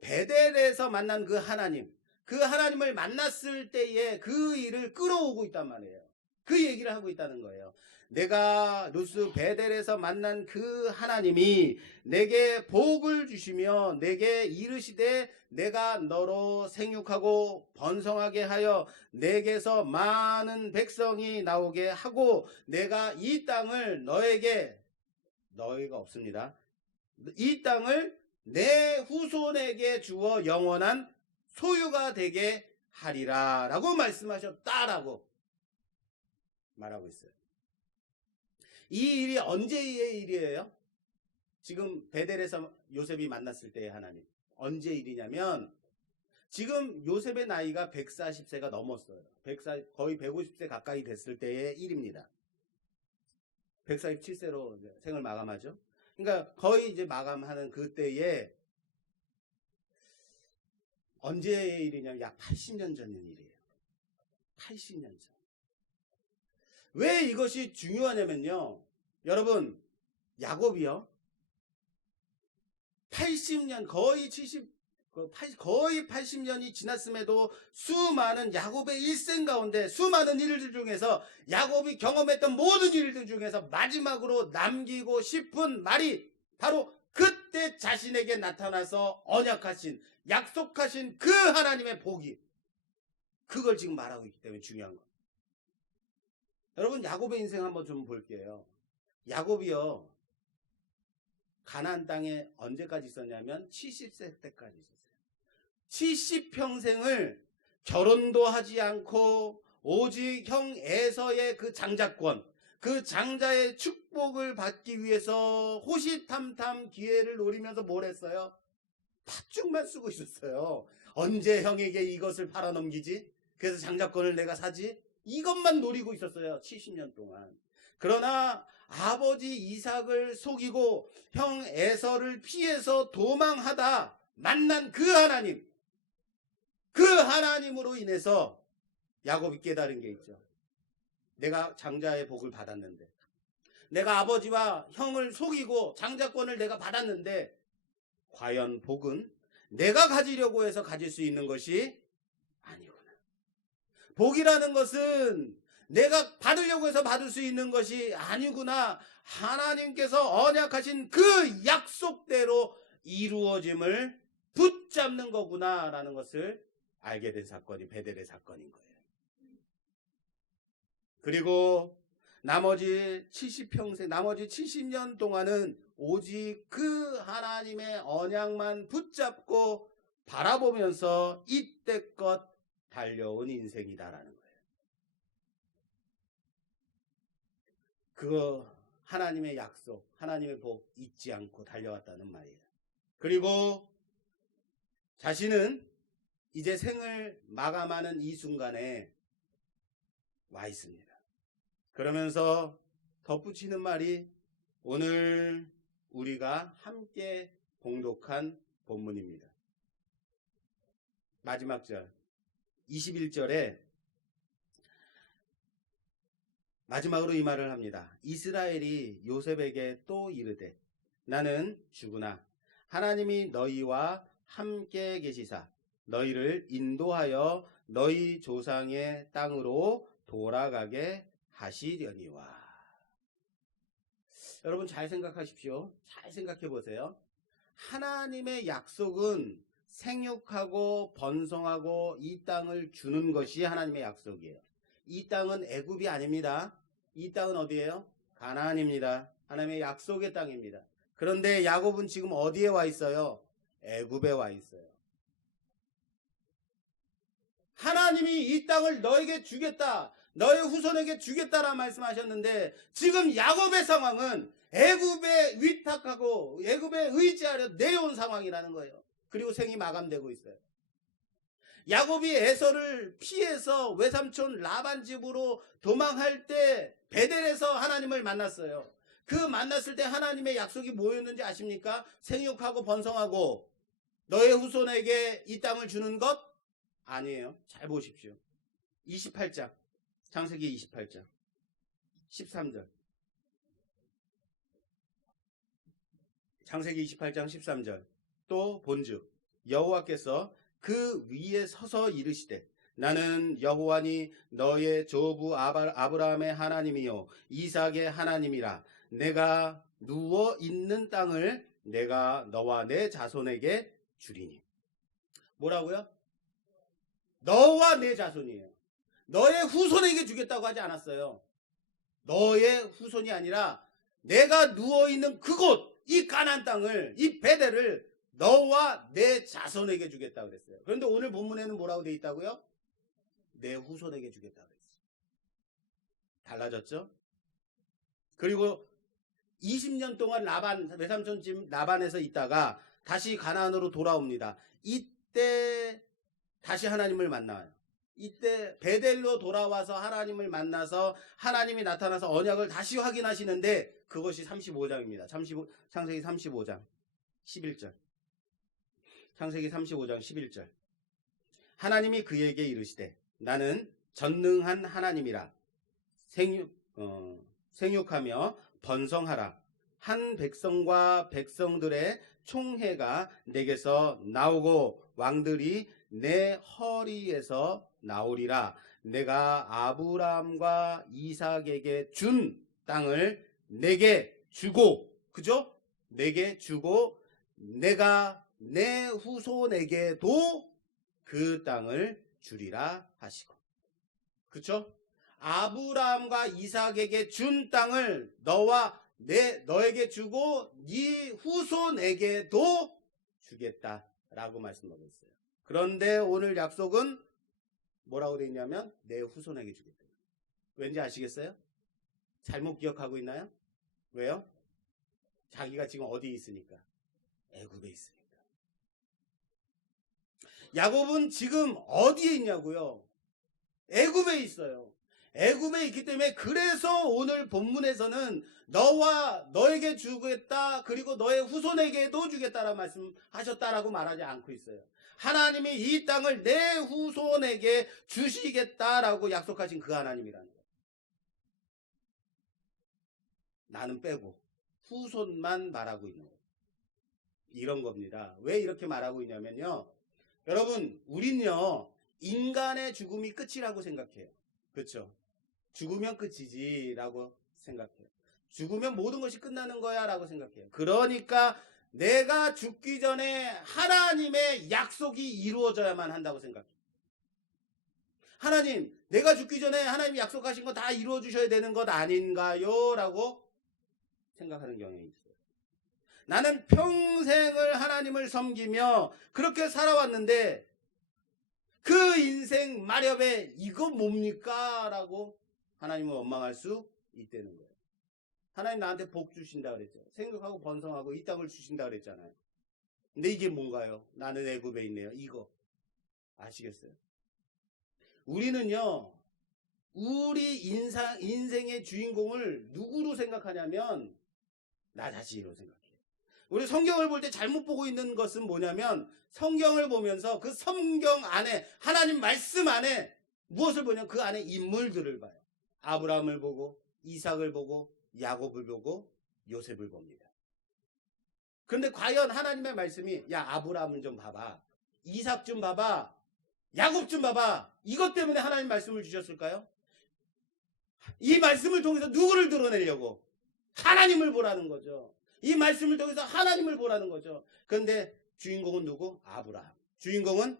베델에서 만난 그 하나님을 만났을 때에 그 일을 끌어오고 있단 말이에요. 그 얘기를 하고 있다는 거예요. 내가 베델에서 만난 그 하나님이 내게 복을 주시며 내게 이르시되 내가 너로 생육하고 번성하게 하여 내게서 많은 백성이 나오게 하고 내가 이 땅을 너희가 없습니다. 이 땅을 내 후손에게 주어 영원한 소유가 되게 하리라 라고 말씀하셨다라고 말하고 있어요. 이 일이 언제의 일이에요? 지금 베델에서 요셉이 만났을 때의 하나님. 언제 일이냐면 지금 요셉의 나이가 140세가 넘었어요. 거의 150세 가까이 됐을 때의 일입니다. 147세로 생을 마감하죠. 그러니까 거의 이제 마감하는 그때에 언제의 일이냐면 약 80년 전의 일이에요. 80년 전. 왜 이것이 중요하냐면요. 여러분, 야곱이요. 80년, 거의 80년이 지났음에도 수많은 야곱의 일생 가운데 수많은 일들 중에서 야곱이 경험했던 모든 일들 중에서 마지막으로 남기고 싶은 말이 바로 그때 자신에게 나타나서 언약하신, 약속하신 그 하나님의 복이, 그걸 지금 말하고 있기 때문에 중요한 거예요. 여러분, 야곱의 인생 한번 좀 볼게요. 야곱이요, 가나안 땅에 언제까지 있었냐면 70세 때까지 있었어요. 70평생을 결혼도 하지 않고 오직 형 에서의 그 장자권, 그 장자의 축복을 받기 위해서 호시탐탐 기회를 노리면서 뭘 했어요? 팥죽만 쓰고 있었어요. 언제 형에게 이것을 팔아넘기지? 그래서 장자권을 내가 사지? 이것만 노리고 있었어요. 70년 동안. 그러나 아버지 이삭을 속이고 형 에서를 피해서 도망하다 만난 그 하나님, 그 하나님으로 인해서 야곱이 깨달은 게 있죠. 내가 장자의 복을 받았는데, 내가 아버지와 형을 속이고 장자권을 내가 받았는데, 과연 복은 내가 가지려고 해서 가질 수 있는 것이 아니구나. 복이라는 것은 내가 받으려고 해서 받을 수 있는 것이 아니구나. 하나님께서 언약하신 그 약속대로 이루어짐을 붙잡는 거구나라는 것을 알게 된 사건이 베델의 사건인 거예요. 그리고 나머지 70년 동안은 오직 그 하나님의 언약만 붙잡고 바라보면서 이때껏 달려온 인생이다라는 거예요. 그거 하나님의 약속, 하나님의 복 잊지 않고 달려왔다는 말이에요. 그리고 자신은 이제 생을 마감하는 이 순간에 와 있습니다. 그러면서 덧붙이는 말이 오늘 우리가 함께 봉독한 본문입니다. 마지막 절 21절에 마지막으로 이 말을 합니다. 이스라엘이 요셉에게 또 이르되 나는 주구나 하나님이 너희와 함께 계시사 너희를 인도하여 너희 조상의 땅으로 돌아가게 하시려니와. 여러분 잘 생각하십시오. 잘 생각해 보세요. 하나님의 약속은 생육하고 번성하고 이 땅을 주는 것이 하나님의 약속이에요. 이 땅은 애굽이 아닙니다. 이 땅은 어디예요? 가나안입니다. 하나님의 약속의 땅입니다. 그런데 야곱은 지금 어디에 와 있어요? 애굽에 와 있어요. 하나님이 이 땅을 너에게 주겠다, 너의 후손에게 주겠다라는 말씀하셨는데 지금 야곱의 상황은 애굽에 위탁하고 애굽에 의지하려 내려온 상황이라는 거예요. 그리고 생이 마감되고 있어요. 야곱이 에서를 피해서 외삼촌 라반 집으로 도망할 때 베델에서 하나님을 만났어요. 그 만났을 때 하나님의 약속이 뭐였는지 아십니까? 생육하고 번성하고 너의 후손에게 이 땅을 주는 것 아니에요. 잘 보십시오. 28장 창세기 28장 13절 창세기 28장 13절 또 본즉 여호와께서 그 위에 서서 이르시되 나는 여호와니 너의 조부 아브라함의 하나님이요 이삭의 하나님이라. 내가 누워 있는 땅을 내가 너와 내 자손에게 주리니. 뭐라고요? 너와 내 자손이에요. 너의 후손에게 주겠다고 하지 않았어요. 너의 후손이 아니라 내가 누워 있는 그곳, 이 가나안 땅을, 이 베델을 너와 내 자손에게 주겠다고 그랬어요. 그런데 오늘 본문에는 뭐라고 되어 있다고요? 내 후손에게 주겠다고 그랬어요. 달라졌죠? 그리고 20년 동안 외삼촌 집 라반에서 있다가 다시 가나안으로 돌아옵니다. 이때 다시 하나님을 만나요. 이때 베델로 돌아와서 하나님을 만나서 하나님이 나타나서 언약을 다시 확인하시는데 그것이 35장입니다. 창세기 35장 11절. 창세기 35장 11절. 하나님이 그에게 이르시되 나는 전능한 하나님이라. 생육하며 번성하라. 한 백성과 백성들의 총회가 내게서 나오고 왕들이 내 허리에서 나오리라. 내가 아브라함과 이삭에게 준 땅을 내게 주고, 그죠? 내게 주고 내가 내 후손에게도 그 땅을 주리라 하시고. 그쵸? 아브라함과 이삭에게 준 땅을 너에게 주고 네 후손에게도 주겠다라고 말씀하고 있어요. 그런데 오늘 약속은 뭐라고 되어 있냐면 내 후손에게 주겠다. 왠지 아시겠어요? 잘못 기억하고 있나요? 왜요? 자기가 지금 어디에 있으니까? 애굽에 있으니까. 야곱은 지금 어디에 있냐고요? 애굽에 있어요. 애굽에 있기 때문에 그래서 오늘 본문에서는 너와 너에게 주겠다, 그리고 너의 후손에게도 주겠다라고 말씀하셨다라고 말하지 않고 있어요. 하나님이 이 땅을 내 후손에게 주시겠다라고 약속하신 그 하나님이라는 거예요. 나는 빼고 후손만 말하고 있는 거예요. 이런 겁니다. 왜 이렇게 말하고 있냐면요, 여러분, 우린요 인간의 죽음이 끝이라고 생각해요. 그렇죠? 죽으면 끝이지라고 생각해요. 죽으면 모든 것이 끝나는 거야 라고 생각해요. 그러니까 내가 죽기 전에 하나님의 약속이 이루어져야만 한다고 생각해요. 하나님, 내가 죽기 전에 하나님이 약속하신 거 다 이루어 주셔야 되는 것 아닌가요? 라고 생각하는 경향이 있어요. 나는 평생을 하나님을 섬기며 그렇게 살아왔는데 그 인생 마렵에 이거 뭡니까? 라고 하나님을 원망할 수 있다는 거예요. 하나님 나한테 복 주신다 그랬죠. 생육하고 번성하고 이 땅을 주신다 그랬잖아요. 근데 이게 뭔가요? 나는 애굽에 있네요. 이거 아시겠어요? 우리는요, 우리 인생의 주인공을 누구로 생각하냐면 나 자신으로 생각해요. 우리 성경을 볼 때 잘못 보고 있는 것은 뭐냐면 성경을 보면서 그 성경 안에 하나님 말씀 안에 무엇을 보냐면 그 안에 인물들을 봐요. 아브라함을 보고 이삭을 보고 야곱을 보고 요셉을 봅니다. 그런데 과연 하나님의 말씀이 야 아브라함을 좀 봐봐, 이삭 좀 봐봐, 야곱 좀 봐봐, 이것 때문에 하나님 말씀을 주셨을까요? 이 말씀을 통해서 누구를 드러내려고? 하나님을 보라는 거죠. 이 말씀을 통해서 하나님을 보라는 거죠. 그런데 주인공은 누구? 아브라함. 주인공은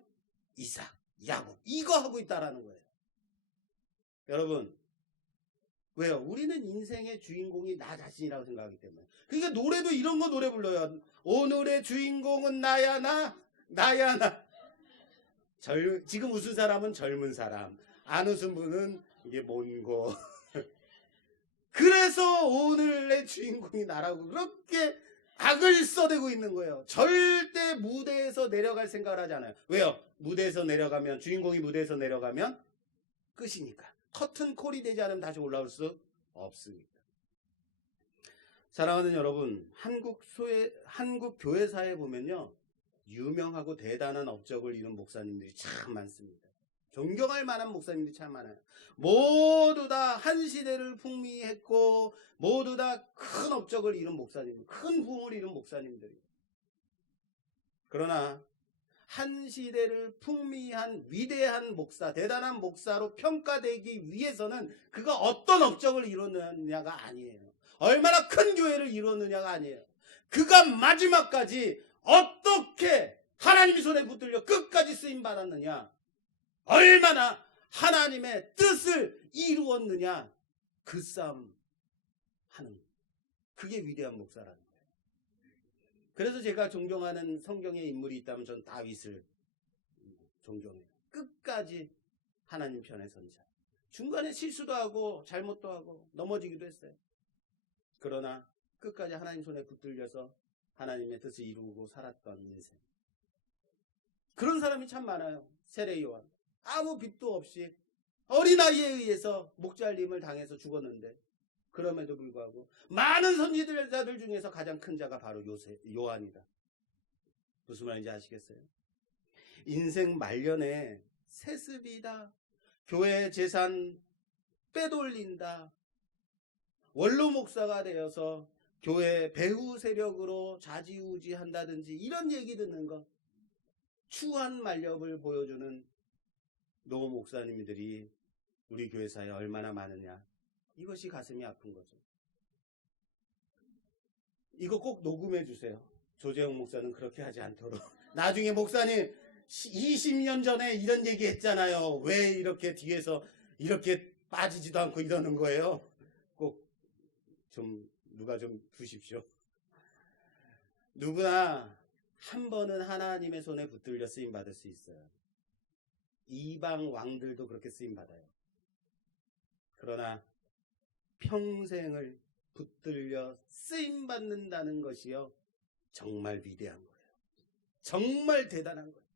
이삭, 야곱. 이거 하고 있다라는 거예요. 여러분, 왜요? 우리는 인생의 주인공이 나 자신이라고 생각하기 때문에. 그러니까 노래도 이런 거 노래 불러요. 오늘의 주인공은 나야 나, 나야 나. 지금 웃은 사람은 젊은 사람, 안 웃은 분은 이게 뭔고. 그래서 오늘의 주인공이 나라고 그렇게 악을 써대고 있는 거예요. 절대 무대에서 내려갈 생각을 하지 않아요. 왜요? 무대에서 내려가면, 주인공이 무대에서 내려가면 끝이니까. 커튼콜이 되지 않으면 다시 올라올 수 없습니다. 사랑하는 여러분, 한국 교회사에 보면요, 유명하고 대단한 업적을 이룬 목사님들이 참 많습니다. 존경할 만한 목사님들이 참 많아요. 모두 다 한 시대를 풍미했고 모두 다 큰 업적을 이룬 목사님, 큰 부흥을 이룬 목사님들이. 그러나 한 시대를 풍미한 위대한 목사, 대단한 목사로 평가되기 위해서는 그가 어떤 업적을 이뤘느냐가 아니에요. 얼마나 큰 교회를 이뤘느냐가 아니에요. 그가 마지막까지 어떻게 하나님의 손에 붙들려 끝까지 쓰임받았느냐, 얼마나 하나님의 뜻을 이루었느냐, 그 싸움 하는, 그게 위대한 목사라는 거예요. 그래서 제가 존경하는 성경의 인물이 있다면 전 다윗을 존경해요. 끝까지 하나님 편에 선 자. 중간에 실수도 하고 잘못도 하고 넘어지기도 했어요. 그러나 끝까지 하나님 손에 붙들려서 하나님의 뜻을 이루고 살았던 인생. 그런 사람이 참 많아요. 세례 요한. 아무 빚도 없이 어린아이에 의해서 목잘림을 당해서 죽었는데 그럼에도 불구하고 많은 선지자들 중에서 가장 큰 자가 바로 요한이다. 무슨 말인지 아시겠어요? 인생 말년에 세습이다, 교회 재산 빼돌린다, 원로 목사가 되어서 교회 배후 세력으로 좌지우지 한다든지 이런 얘기 듣는 거, 추한 말렵을 보여주는 노 목사님들이 우리 교회사에 얼마나 많으냐, 이것이 가슴이 아픈 거죠. 이거 꼭 녹음해 주세요. 조재영 목사는 그렇게 하지 않도록. 나중에 목사님 20년 전에 이런 얘기 했잖아요. 왜 이렇게 뒤에서 이렇게 빠지지도 않고 이러는 거예요. 꼭 좀 누가 좀 두십시오. 누구나 한 번은 하나님의 손에 붙들려 쓰임받을 수 있어요. 이방 왕들도 그렇게 쓰임받아요. 그러나 평생을 붙들려 쓰임받는다는 것이요, 정말 위대한 거예요. 정말 대단한 거예요.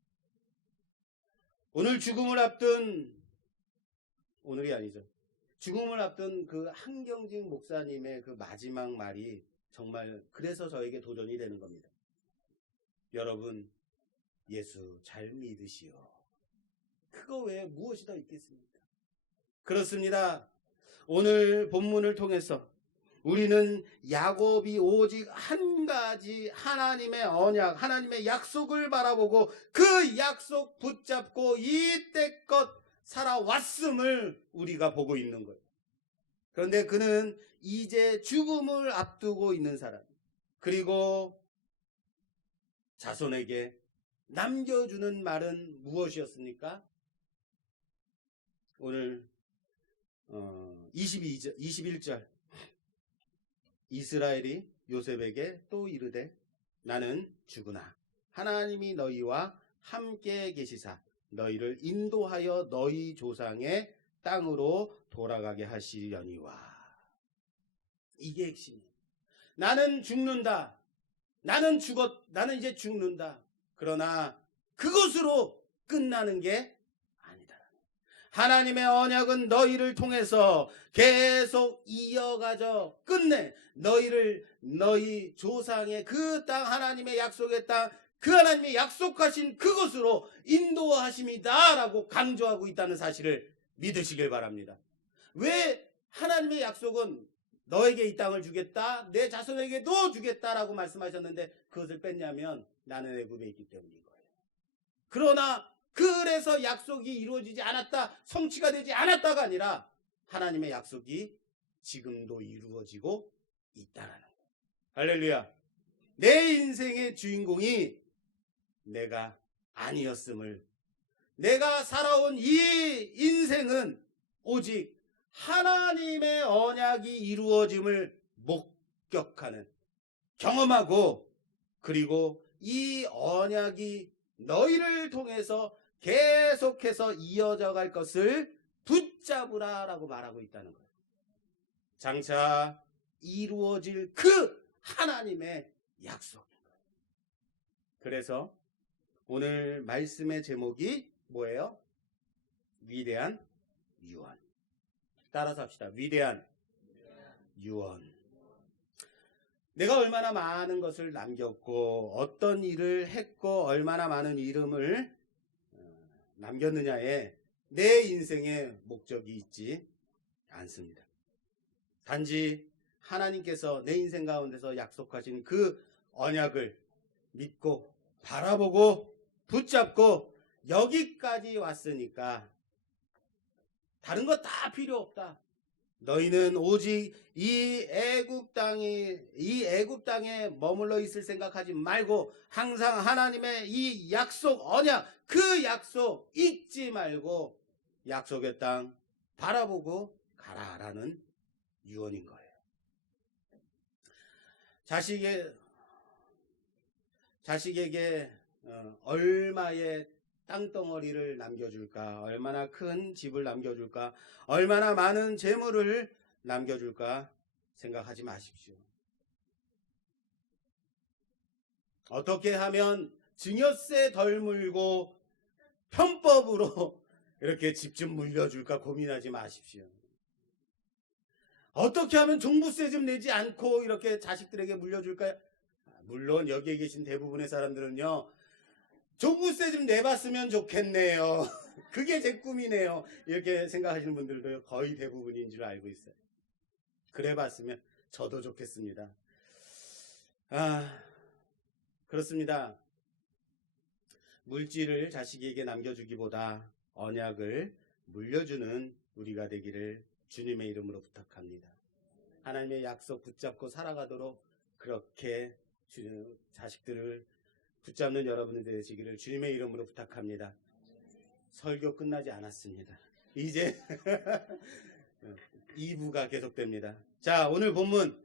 오늘 죽음을 앞둔, 오늘이 아니죠, 죽음을 앞둔 그 한경직 목사님의 그 마지막 말이 정말 그래서 저에게 도전이 되는 겁니다. 여러분, 예수 잘 믿으시오. 그거 외에 무엇이 더 있겠습니까? 그렇습니다. 오늘 본문을 통해서 우리는 야곱이 오직 한 가지 하나님의 언약, 하나님의 약속을 바라보고 그 약속 붙잡고 이때껏 살아왔음을 우리가 보고 있는 거예요. 그런데 그는 이제 죽음을 앞두고 있는 사람, 그리고 자손에게 남겨주는 말은 무엇이었습니까? 오늘 21절 이스라엘이 요셉에게 또 이르되 나는 죽으나 하나님이 너희와 함께 계시사 너희를 인도하여 너희 조상의 땅으로 돌아가게 하시려니와. 이게 핵심이에요. 나는 죽는다. 나는 이제 죽는다. 그러나 그것으로 끝나는 게 아니다. 하나님의 언약은 너희를 통해서 계속 이어가져 끝내 너희 조상의 그 땅, 하나님의 약속의 땅, 그 하나님의 약속하신 그것으로 인도하심이다 라고 강조하고 있다는 사실을 믿으시길 바랍니다. 왜 하나님의 약속은 너에게 이 땅을 주겠다, 내 자손에게도 주겠다라고 말씀하셨는데 그것을 뺐냐면 나는 애굽에 있기 때문인 거예요. 그러나 그래서 약속이 이루어지지 않았다, 성취가 되지 않았다가 아니라 하나님의 약속이 지금도 이루어지고 있다라는 거예요. 할렐루야. 내 인생의 주인공이 내가 아니었음을, 내가 살아온 이 인생은 오직 하나님의 언약이 이루어짐을 목격하는, 경험하고, 그리고 이 언약이 너희를 통해서 계속해서 이어져 갈 것을 붙잡으라 라고 말하고 있다는 거예요. 장차 이루어질 그 하나님의 약속인 거예요. 그래서 오늘 말씀의 제목이 뭐예요? 위대한 유언. 따라서 합시다. 위대한 유언. 내가 얼마나 많은 것을 남겼고 어떤 일을 했고 얼마나 많은 이름을 남겼느냐에 내 인생의 목적이 있지 않습니다. 단지 하나님께서 내 인생 가운데서 약속하신 그 언약을 믿고 바라보고 붙잡고 여기까지 왔으니까 다른 거 다 필요 없다. 너희는 오직 이 애굽 땅에 머물러 있을 생각하지 말고 항상 하나님의 이 약속 언약, 그 약속 잊지 말고 약속의 땅 바라보고 가라라는 유언인 거예요. 자식에게 얼마의 땅덩어리를 남겨줄까, 얼마나 큰 집을 남겨줄까, 얼마나 많은 재물을 남겨줄까 생각하지 마십시오. 어떻게 하면 증여세 덜 물고 편법으로 이렇게 집 좀 물려줄까 고민하지 마십시오. 어떻게 하면 종부세 좀 내지 않고 이렇게 자식들에게 물려줄까? 물론 여기에 계신 대부분의 사람들은요, 종부세 좀 내봤으면 좋겠네요. 그게 제 꿈이네요. 이렇게 생각하시는 분들도 거의 대부분인 줄 알고 있어요. 그래 봤으면 저도 좋겠습니다. 그렇습니다. 물질을 자식에게 남겨주기보다 언약을 물려주는 우리가 되기를 주님의 이름으로 부탁합니다. 하나님의 약속 붙잡고 살아가도록 그렇게 자식들을 붙잡는 여러분들 되시기를 주님의 이름으로 부탁합니다. 설교 끝나지 않았습니다. 이제 2부가 계속됩니다. 자, 오늘 본문은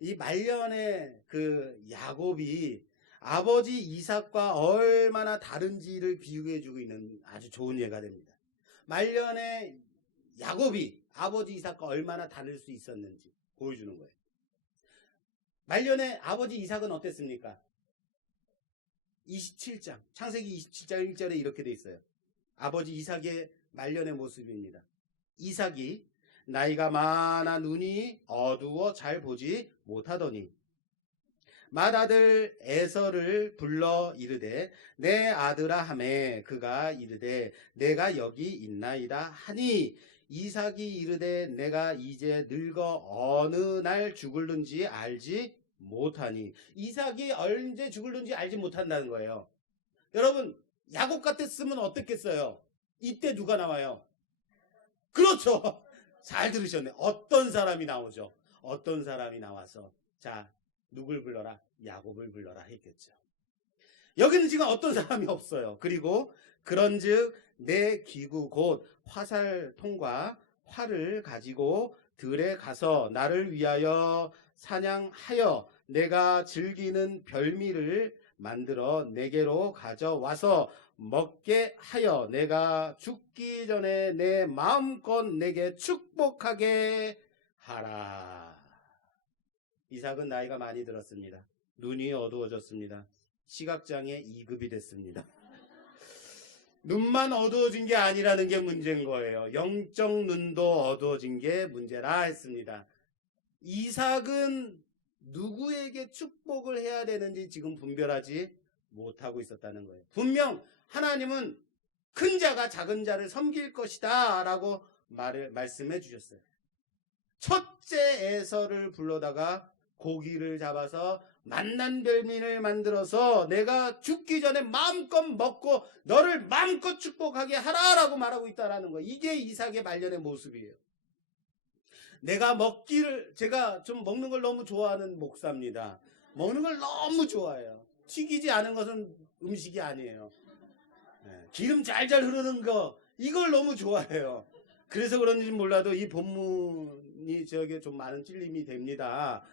이 말년에 그 야곱이 아버지 이삭과 얼마나 다른지를 비유해 주고 있는 아주 좋은 예가 됩니다. 말년에 야곱이 아버지 이삭과 얼마나 다를 수 있었는지 보여주는 거예요. 말년에 아버지 이삭은 어땠습니까? 27장, 창세기 27장 1절에 이렇게 돼 있어요. 아버지 이삭의 말년의 모습입니다. 이삭이 나이가 많아 눈이 어두워 잘 보지 못하더니 맏아들 에서를 불러 이르되 내 아들아 하매 그가 이르되 내가 여기 있나이다 하니 이삭이 이르되 내가 이제 늙어 어느 날 죽을는지 알지 못하니. 이삭이 언제 죽을는지 알지 못한다는 거예요. 여러분, 야곱 같았으면 어떻겠어요? 이때 누가 나와요? 그렇죠. 잘 들으셨네. 어떤 사람이 나오죠? 어떤 사람이 나와서 자, 누굴 불러라? 야곱을 불러라 했겠죠. 여기는 지금 어떤 사람이 없어요. 그리고 그런즉 내 기구 곧 화살통과 활을 가지고 들에 가서 나를 위하여 사냥하여 내가 즐기는 별미를 만들어 내게로 가져와서 먹게 하여 내가 죽기 전에 내 마음껏 내게 축복하게 하라. 이삭은 나이가 많이 들었습니다. 눈이 어두워졌습니다. 시각장애 2급이 됐습니다. 눈만 어두워진 게 아니라는 게 문제인 거예요. 영적 눈도 어두워진 게 문제라 했습니다. 이삭은 누구에게 축복을 해야 되는지 지금 분별하지 못하고 있었다는 거예요. 분명 하나님은 큰 자가 작은 자를 섬길 것이다 라고 말씀해 주셨어요. 첫째 에서를 불러다가 고기를 잡아서 맛난 별미를 만들어서 내가 죽기 전에 마음껏 먹고 너를 마음껏 축복하게 하라라고 말하고 있다라는 거예요. 이게 이삭의 말년의 모습이에요. 제가 좀 먹는 걸 너무 좋아하는 목사입니다. 먹는 걸 너무 좋아해요. 튀기지 않은 것은 음식이 아니에요. 기름 잘잘 흐르는 거 이걸 너무 좋아해요. 그래서 그런지 몰라도 이 본문이 저에게 좀 많은 찔림이 됩니다.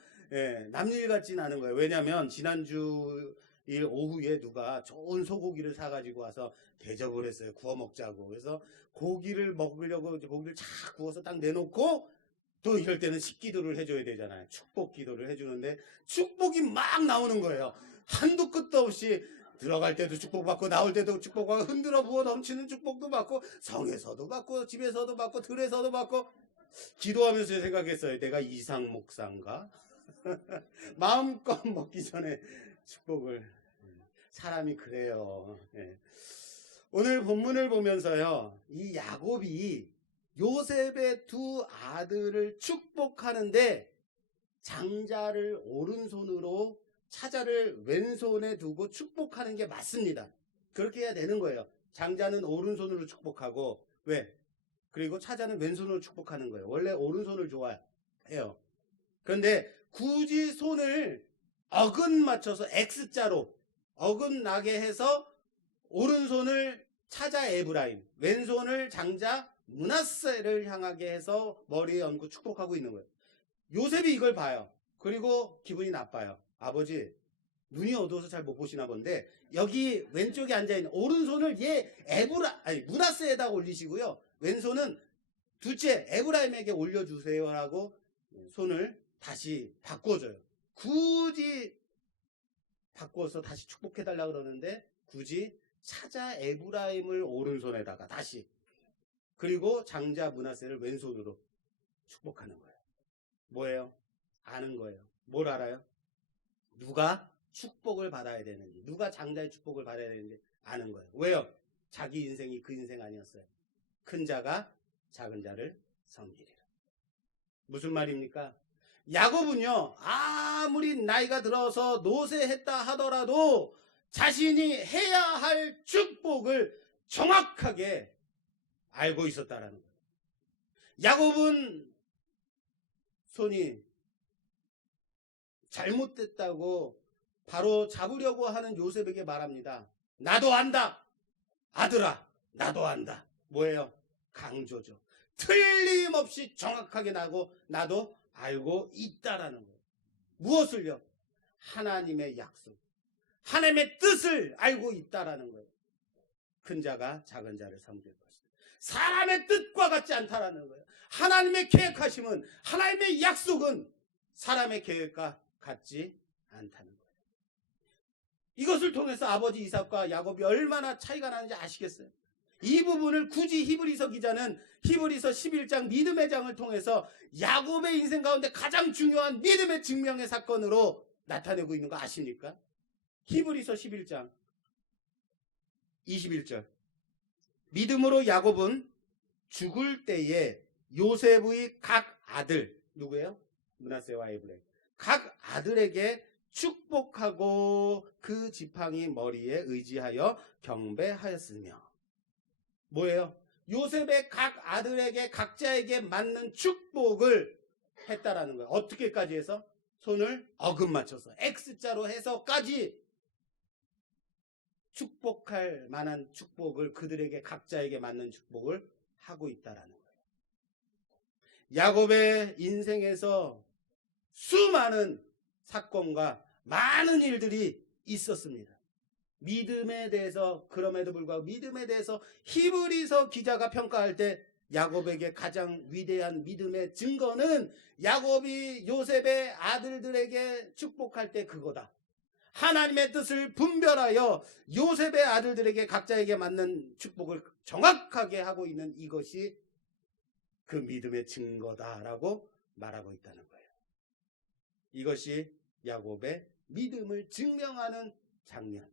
남일 같진 않은 거예요. 왜냐하면 지난주 일 오후에 누가 좋은 소고기를 사가지고 와서 대접을 했어요. 구워 먹자고. 그래서 고기를 먹으려고 고기를 착 구워서 딱 내놓고 또 이럴 때는 식기도를 해줘야 되잖아요. 축복 기도를 해주는데 축복이 막 나오는 거예요. 한도 끝도 없이 들어갈 때도 축복받고 나올 때도 축복받고 흔들어 부어 넘치는 축복도 받고 성에서도 받고 집에서도 받고 들에서도 받고 기도하면서 생각했어요. 내가 이상 목사인가? 마음껏 먹기 전에 축복을. 사람이 그래요. 오늘 본문을 보면서요. 이 야곱이 요셉의 두 아들을 축복하는데 장자를 오른손으로 차자를 왼손에 두고 축복하는 게 맞습니다. 그렇게 해야 되는 거예요. 장자는 오른손으로 축복하고 왜? 그리고 차자는 왼손으로 축복하는 거예요. 원래 오른손을 좋아해요. 그런데 굳이 손을 어긋 맞춰서 X자로 어긋나게 해서 오른손을 차자 에브라임, 왼손을 장자 므낫세를 향하게 해서 머리에 얹고 축복하고 있는 거예요. 요셉이 이걸 봐요. 그리고 기분이 나빠요. 아버지, 눈이 어두워서 잘 못 보시나 본데 여기 왼쪽에 앉아있는 오른손을 므낫세에다 올리시고요. 왼손은 둘째 에브라임에게 올려주세요라고 손을 다시 바꿔줘요. 굳이 바꿔서 다시 축복해달라 그러는데 굳이 차자 에브라임을 오른손에다가 다시 그리고 장자 므낫세를 왼손으로 축복하는 거예요. 뭐예요? 아는 거예요. 뭘 알아요? 누가 축복을 받아야 되는지, 누가 장자의 축복을 받아야 되는지 아는 거예요. 왜요? 자기 인생이 그 인생 아니었어요. 큰 자가 작은 자를 섬기리라. 무슨 말입니까? 야곱은요, 아무리 나이가 들어서 노쇠했다 하더라도 자신이 해야 할 축복을 정확하게 알고 있었다라는 거예요. 야곱은 손이 잘못됐다고 바로 잡으려고 하는 요셉에게 말합니다. 나도 안다. 아들아, 나도 안다. 뭐예요? 강조죠. 틀림없이 정확하게 나도 알고 있다라는 거예요. 무엇을요? 하나님의 약속, 하나님의 뜻을 알고 있다라는 거예요. 큰 자가 작은 자를 섬길 것이다. 사람의 뜻과 같지 않다라는 거예요. 하나님의 계획하심은, 하나님의 약속은 사람의 계획과 같지 않다는 거예요. 이것을 통해서 아버지 이삭과 야곱이 얼마나 차이가 나는지 아시겠어요? 이 부분을 굳이 히브리서 기자는 히브리서 11장 믿음의 장을 통해서 야곱의 인생 가운데 가장 중요한 믿음의 증명의 사건으로 나타내고 있는 거 아십니까? 히브리서 11장 21절. 믿음으로 야곱은 죽을 때에 요셉의 각 아들, 누구예요? 므낫세와 에브라임. 각 아들에게 축복하고 그 지팡이 머리에 의지하여 경배하였으며. 뭐예요? 요셉의 각 아들에게 각자에게 맞는 축복을 했다라는 거예요. 어떻게까지 해서? 손을 어긋 맞춰서 X자로 해서까지 축복할 만한 축복을 그들에게 각자에게 맞는 축복을 하고 있다라는 거예요. 야곱의 인생에서 수많은 사건과 많은 일들이 있었습니다. 믿음에 대해서, 그럼에도 불구하고 믿음에 대해서 히브리서 기자가 평가할 때 야곱에게 가장 위대한 믿음의 증거는 야곱이 요셉의 아들들에게 축복할 때 그거다. 하나님의 뜻을 분별하여 요셉의 아들들에게 각자에게 맞는 축복을 정확하게 하고 있는 이것이 그 믿음의 증거다라고 말하고 있다는 거예요. 이것이 야곱의 믿음을 증명하는 장면.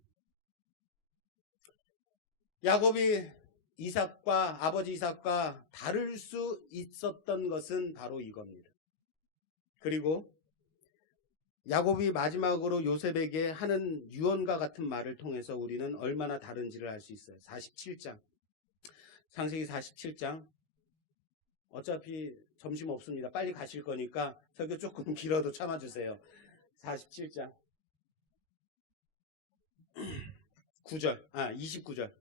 야곱이 아버지 이삭과 다를 수 있었던 것은 바로 이겁니다. 그리고 야곱이 마지막으로 요셉에게 하는 유언과 같은 말을 통해서 우리는 얼마나 다른지를 알 수 있어요. 47장, 창세기 47장. 어차피 점심 없습니다. 빨리 가실 거니까 설교 조금 길어도 참아주세요. 47장 29절.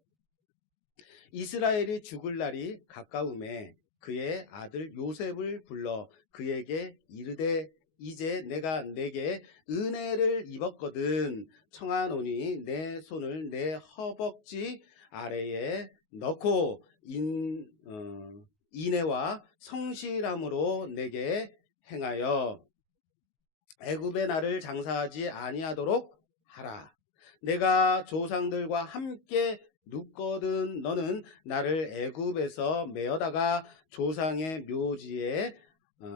이스라엘이 죽을 날이 가까움에 그의 아들 요셉을 불러 그에게 이르되 이제 내가 내게 은혜를 입었거든 청하노니 내 손을 내 허벅지 아래에 넣고 인애와 성실함으로 내게 행하여 애굽의 나를 장사하지 아니하도록 하라. 내가 조상들과 함께 눕거든 너는 나를 애굽에서 메어다가 조상의 묘지에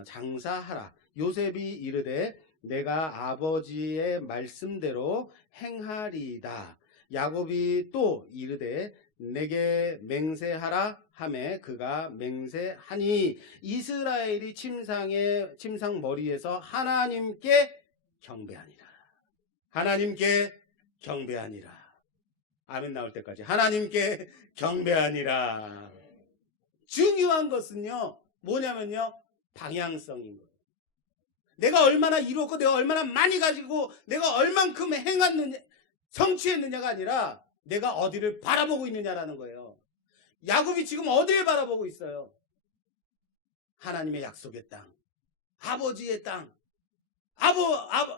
장사하라. 요셉이 이르되 내가 아버지의 말씀대로 행하리이다. 야곱이 또 이르되 내게 맹세하라 하매 그가 맹세하니 이스라엘이 침상 머리에서 하나님께 경배하니라. 하나님께 경배하니라. 아멘 나올 때까지 하나님께 경배하니라. 중요한 것은요 뭐냐면요 방향성인 거예요. 내가 얼마나 이루었고 내가 얼마나 많이 가지고 내가 얼만큼 행했느냐 성취했느냐가 아니라 내가 어디를 바라보고 있느냐라는 거예요. 야곱이 지금 어디를 바라보고 있어요? 하나님의 약속의 땅, 아버지의 땅,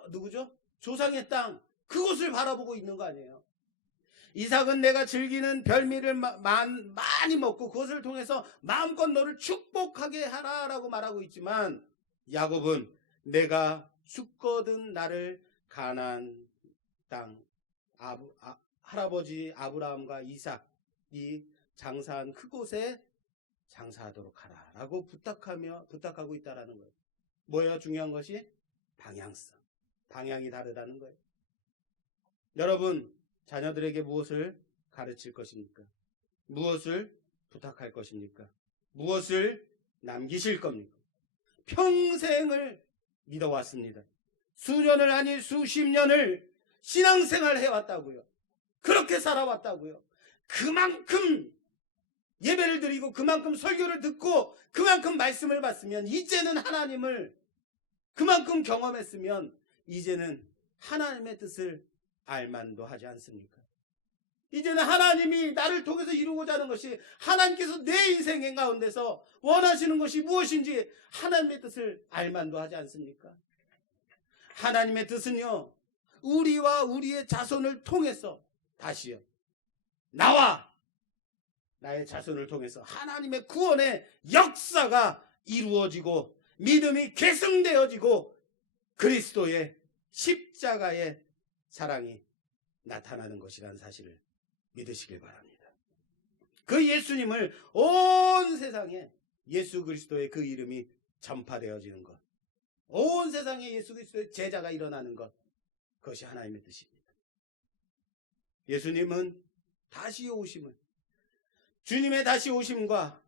누구죠? 조상의 땅, 그곳을 바라보고 있는 거 아니에요. 이삭은 내가 즐기는 별미를 많이 먹고 그것을 통해서 마음껏 너를 축복하게 하라라고 말하고 있지만 야곱은 내가 죽거든 나를 가나안 땅 할아버지 아브라함과 이삭이 장사한 그곳에 장사하도록 하라라고 부탁하고 있다라는 거예요. 뭐예요? 중요한 것이 방향성. 방향이 다르다는 거예요. 여러분, 자녀들에게 무엇을 가르칠 것입니까? 무엇을 부탁할 것입니까? 무엇을 남기실 겁니까? 평생을 믿어왔습니다. 수년을 아니 수십 년을 신앙생활 해왔다고요. 그렇게 살아왔다고요. 그만큼 예배를 드리고 그만큼 설교를 듣고 그만큼 말씀을 받으면 이제는 하나님을 그만큼 경험했으면 이제는 하나님의 뜻을 알만도 하지 않습니까? 이제는 하나님이 나를 통해서 이루고자 하는 것이 하나님께서 내 인생 가운데서 원하시는 것이 무엇인지 하나님의 뜻을 알만도 하지 않습니까? 하나님의 뜻은요 우리와 우리의 자손을 통해서 다시요 나와 나의 자손을 통해서 하나님의 구원의 역사가 이루어지고 믿음이 계승되어지고 그리스도의 십자가의 사랑이 나타나는 것이라는 사실을 믿으시길 바랍니다. 그 예수님을 온 세상에 예수 그리스도의 그 이름이 전파되어지는 것, 온 세상에 예수 그리스도의 제자가 일어나는 것, 그것이 하나님의 뜻입니다. 예수님은 다시 오심을, 주님의 다시 오심과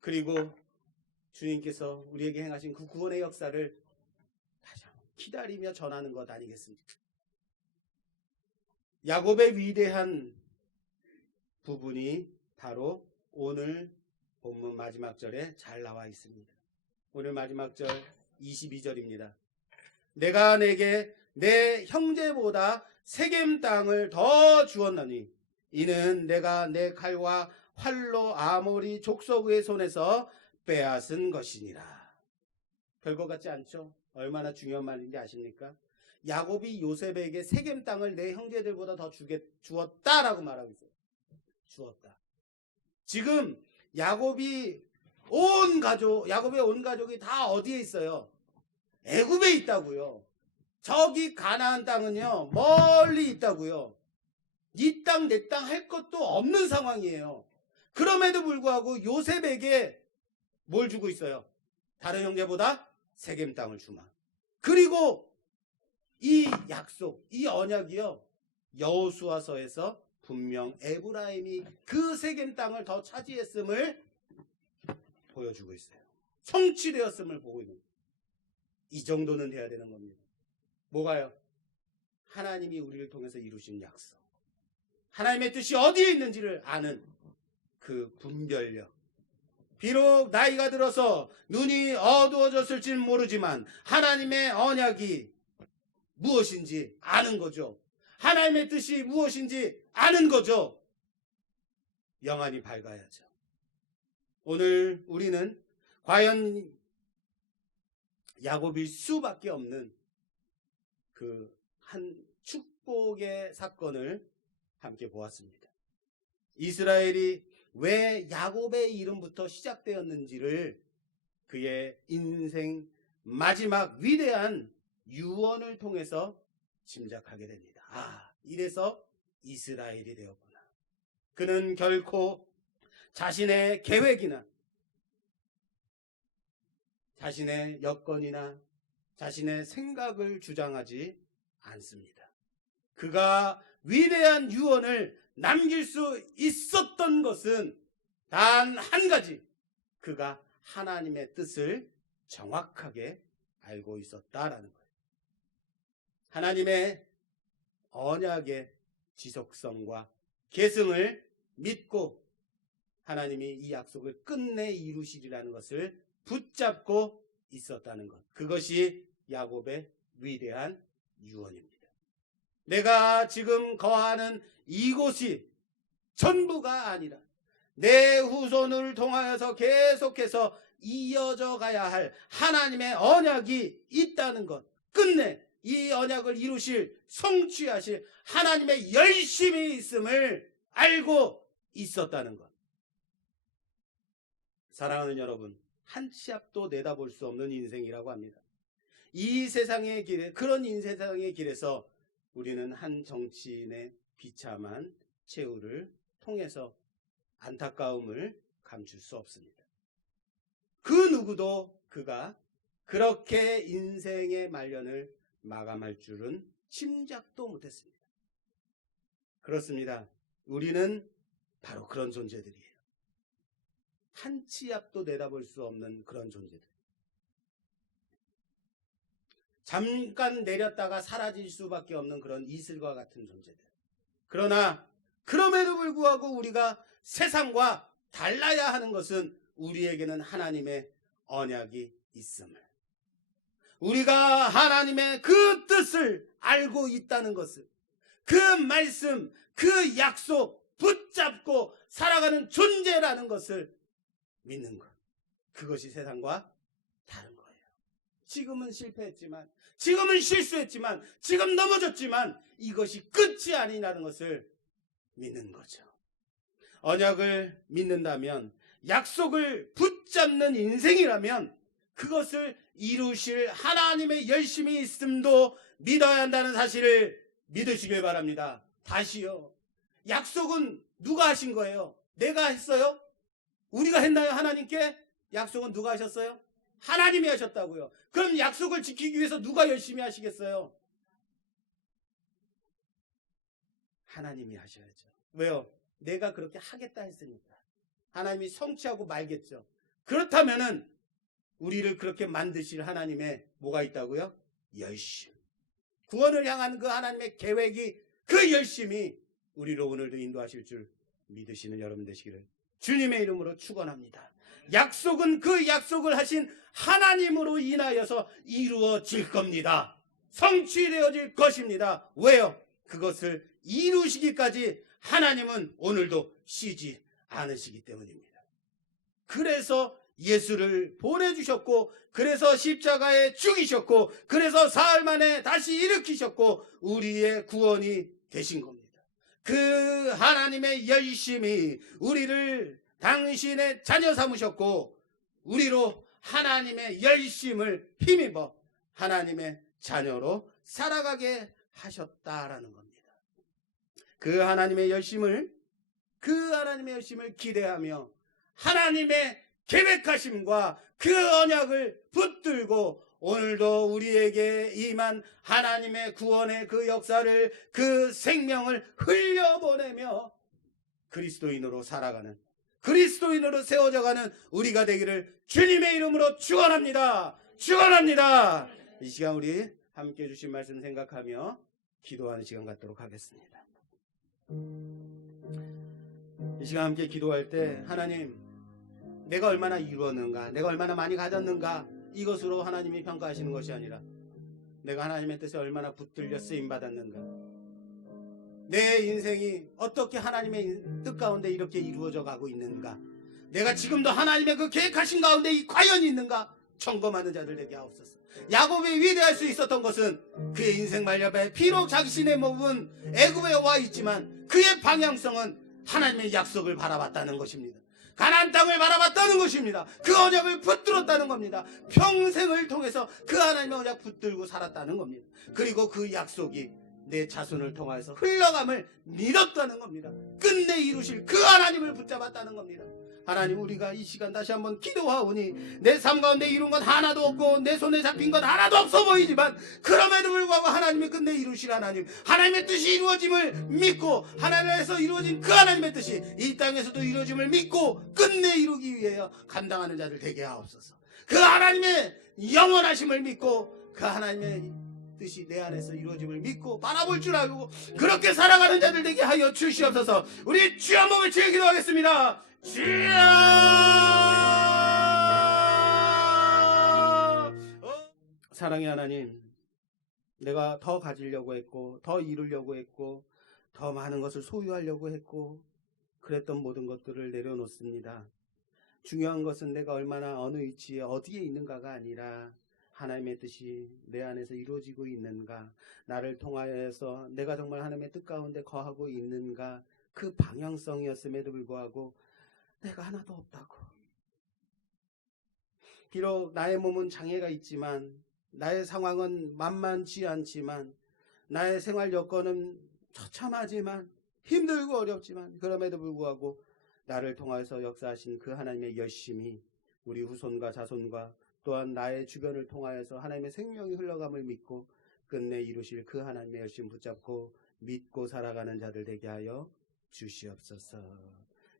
그리고 주님께서 우리에게 행하신 그 구원의 역사를 다시 한번 기다리며 전하는 것 아니겠습니까? 야곱의 위대한 부분이 바로 오늘 본문 마지막 절에 잘 나와 있습니다. 오늘 마지막 절 22절입니다. 내가 내게 내 형제보다 세겜 땅을 더 주었나니 이는 내가 내 칼과 활로 아모리 족속의 손에서 빼앗은 것이니라. 별거 같지 않죠? 얼마나 중요한 말인지 아십니까? 야곱이 요셉에게 세겜 땅을 내 형제들보다 더 주었다라고 말하고 있어요. 주었다. 지금 야곱의 온 가족이 다 어디에 있어요? 애굽에 있다고요. 저기 가나안 땅은요, 멀리 있다고요. 이 땅 내 땅 할 것도 없는 상황이에요. 그럼에도 불구하고 요셉에게 뭘 주고 있어요? 다른 형제보다 세겜 땅을 주마. 그리고 이 약속, 이 언약이요, 여호수아서에서 분명 에브라임이 그 세겜 땅을 더 차지했음을 보여주고 있어요. 성취되었음을 보고 있는 거예요. 이 정도는 돼야 되는 겁니다. 뭐가요? 하나님이 우리를 통해서 이루신 약속, 하나님의 뜻이 어디에 있는지를 아는 그 분별력. 비록 나이가 들어서 눈이 어두워졌을지는 모르지만 하나님의 언약이 무엇인지 아는 거죠. 하나님의 뜻이 무엇인지 아는 거죠. 영안이 밝아야죠. 오늘 우리는 과연 야곱일 수밖에 없는 그 한 축복의 사건을 함께 보았습니다. 이스라엘이 왜 야곱의 이름부터 시작되었는지를 그의 인생 마지막 위대한 유언을 통해서 짐작하게 됩니다. 아, 이래서 이스라엘이 되었구나. 그는 결코 자신의 계획이나 자신의 여건이나 자신의 생각을 주장하지 않습니다. 그가 위대한 유언을 남길 수 있었던 것은 단 한 가지, 그가 하나님의 뜻을 정확하게 알고 있었다라는 거예요. 하나님의 언약의 지속성과 계승을 믿고 하나님이 이 약속을 끝내 이루시리라는 것을 붙잡고 있었다는 것, 그것이 야곱의 위대한 유언입니다. 내가 지금 거하는 이곳이 전부가 아니라 내 후손을 통하여서 계속해서 이어져 가야 할 하나님의 언약이 있다는 것, 끝내 이 언약을 이루실, 성취하실 하나님의 열심이 있음을 알고 있었다는 것. 사랑하는 여러분, 한 치 앞도 내다볼 수 없는 인생이라고 합니다. 이 세상의 길에, 그런 세상의 길에서 우리는 한 정치인의 비참한 최후를 통해서 안타까움을 감출 수 없습니다. 그 누구도 그가 그렇게 인생의 말년을 마감할 줄은 짐작도 못했습니다. 그렇습니다. 우리는 바로 그런 존재들이에요. 한 치 앞도 내다볼 수 없는 그런 존재들. 잠깐 내렸다가 사라질 수밖에 없는 그런 이슬과 같은 존재들. 그러나 그럼에도 불구하고 우리가 세상과 달라야 하는 것은 우리에게는 하나님의 언약이 있음을, 우리가 하나님의 그 뜻을 알고 있다는 것을, 그 말씀, 그 약속 붙잡고 살아가는 존재라는 것을 믿는 것. 그것이 세상과 다른 거예요. 지금은 실패했지만, 지금은 실수했지만, 지금 넘어졌지만 이것이 끝이 아니라는 것을 믿는 거죠. 언약을 믿는다면, 약속을 붙잡는 인생이라면 그것을 이루실 하나님의 열심이 있음도 믿어야 한다는 사실을 믿으시길 바랍니다. 다시요. 약속은 누가 하신 거예요? 내가 했어요? 우리가 했나요? 하나님께? 약속은 누가 하셨어요? 하나님이 하셨다고요. 그럼 약속을 지키기 위해서 누가 열심히 하시겠어요? 하나님이 하셔야죠. 왜요? 내가 그렇게 하겠다 했으니까. 하나님이 성취하고 말겠죠. 그렇다면은 우리를 그렇게 만드실 하나님의 뭐가 있다고요? 열심. 구원을 향한 그 하나님의 계획이, 그 열심이 우리를 오늘도 인도하실 줄 믿으시는 여러분 되시기를 주님의 이름으로 축원합니다. 약속은 그 약속을 하신 하나님으로 인하여서 이루어질 겁니다. 성취되어질 것입니다. 왜요? 그것을 이루시기까지 하나님은 오늘도 쉬지 않으시기 때문입니다. 그래서 예수를 보내주셨고, 그래서 십자가에 죽이셨고, 그래서 사흘 만에 다시 일으키셨고 우리의 구원이 되신 겁니다. 그 하나님의 열심이 우리를 당신의 자녀 삼으셨고, 우리로 하나님의 열심을 힘입어 하나님의 자녀로 살아가게 하셨다라는 겁니다. 그 하나님의 열심을 기대하며 하나님의 계획하심과 그 언약을 붙들고 오늘도 우리에게 임한 하나님의 구원의 그 역사를, 그 생명을 흘려보내며 그리스도인으로 살아가는, 그리스도인으로 세워져가는 우리가 되기를 주님의 이름으로 축원합니다. 축원합니다. 이 시간 우리 함께 주신 말씀 생각하며 기도하는 시간 갖도록 하겠습니다. 이 시간 함께 기도할 때 하나님, 내가 얼마나 이루었는가, 내가 얼마나 많이 가졌는가, 이것으로 하나님이 평가하시는 것이 아니라 내가 하나님의 뜻에 얼마나 붙들려 쓰임받았는가, 내 인생이 어떻게 하나님의 뜻 가운데 이렇게 이루어져 가고 있는가, 내가 지금도 하나님의 그 계획하신 가운데 과연 있는가 점검하는 자들 되게 하옵소서. 야곱이 위대할 수 있었던 것은 그의 인생 말년에 비록 자신의 몸은 애굽에 와 있지만 그의 방향성은 하나님의 약속을 바라봤다는 것입니다. 가나안 땅을 바라봤다는 것입니다. 그 언약을 붙들었다는 겁니다. 평생을 통해서 그 하나님의 언약 붙들고 살았다는 겁니다. 그리고 그 약속이 내 자손을 통해서 흘러감을 믿었다는 겁니다. 끝내 이루실 그 하나님을 붙잡았다는 겁니다. 하나님, 우리가 이 시간 다시 한번 기도하오니 내 삶 가운데 이룬 건 하나도 없고 내 손에 잡힌 건 하나도 없어 보이지만 그럼에도 불구하고 하나님이 끝내 이루실 하나님, 하나님의 뜻이 이루어짐을 믿고 하나님에서 이루어진 그 하나님의 뜻이 이 땅에서도 이루어짐을 믿고 끝내 이루기 위하여 감당하는 자들 되게 하옵소서. 그 하나님의 영원하심을 믿고 그 하나님의 뜻이 내 안에서 이루어짐을 믿고 바라볼 줄 알고 그렇게 살아가는 자들 되게 하여 주시옵소서. 우리 주여 한번 외쳐 기도하겠습니다. 주여! 사랑의 하나님, 내가 더 가지려고 했고 더 이루려고 했고 더 많은 것을 소유하려고 했고 그랬던 모든 것들을 내려놓습니다. 중요한 것은 내가 얼마나 어느 위치에 어디에 있는가가 아니라 하나님의 뜻이 내 안에서 이루어지고 있는가, 나를 통하여서 내가 정말 하나님의 뜻 가운데 거하고 있는가, 그 방향성이었음에도 불구하고 내가 하나도 없다고. 비록 나의 몸은 장애가 있지만, 나의 상황은 만만치 않지만, 나의 생활 여건은 처참하지만 힘들고 어렵지만 그럼에도 불구하고 나를 통하여서 역사하신 그 하나님의 열심이 우리 후손과 자손과 또한 나의 주변을 통하여서 하나님의 생명이 흘러감을 믿고 끝내 이루실 그 하나님의 열심 붙잡고 믿고 살아가는 자들 되게 하여 주시옵소서.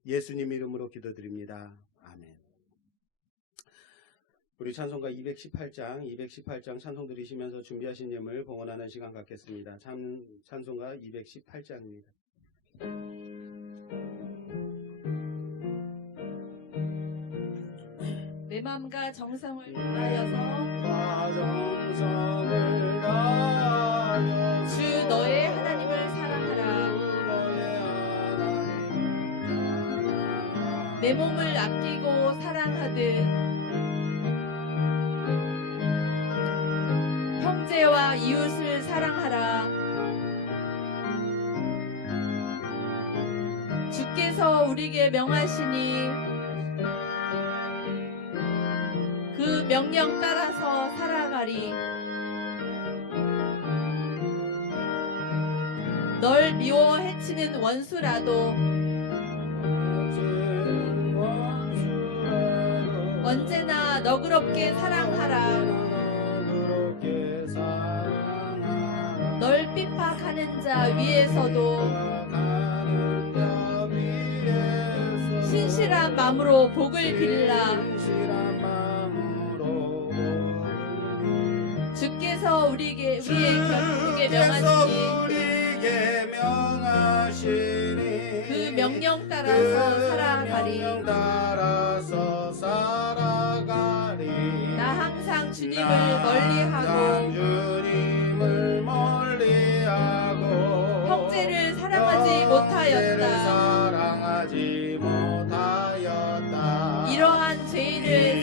예수님 이름으로 기도드립니다. 아멘. 우리 찬송가 218장 찬송 들으시면서 준비하신 예물 봉헌하는 시간 갖겠습니다. 찬송가 218장입니다. 내 마음과 정성을 다하여서 주 너의 하나님을 사랑하라. 내 몸을 아끼고 사랑하듯 형제와 이웃을 사랑하라. 주께서 우리에게 명하시니 그 명령 따라서 살아가리. 널 미워 해치는 원수라도 언제나 너그럽게 사랑하라. 널 핍박하는 자 위에서도 신실한 마음으로 복을 빌라. 주께서 우리에게 명하시니 그 명령 따라서 살아가리. 나 항상 주님을 멀리하고 형제를 사랑하지 못하였다. 이러한 죄인을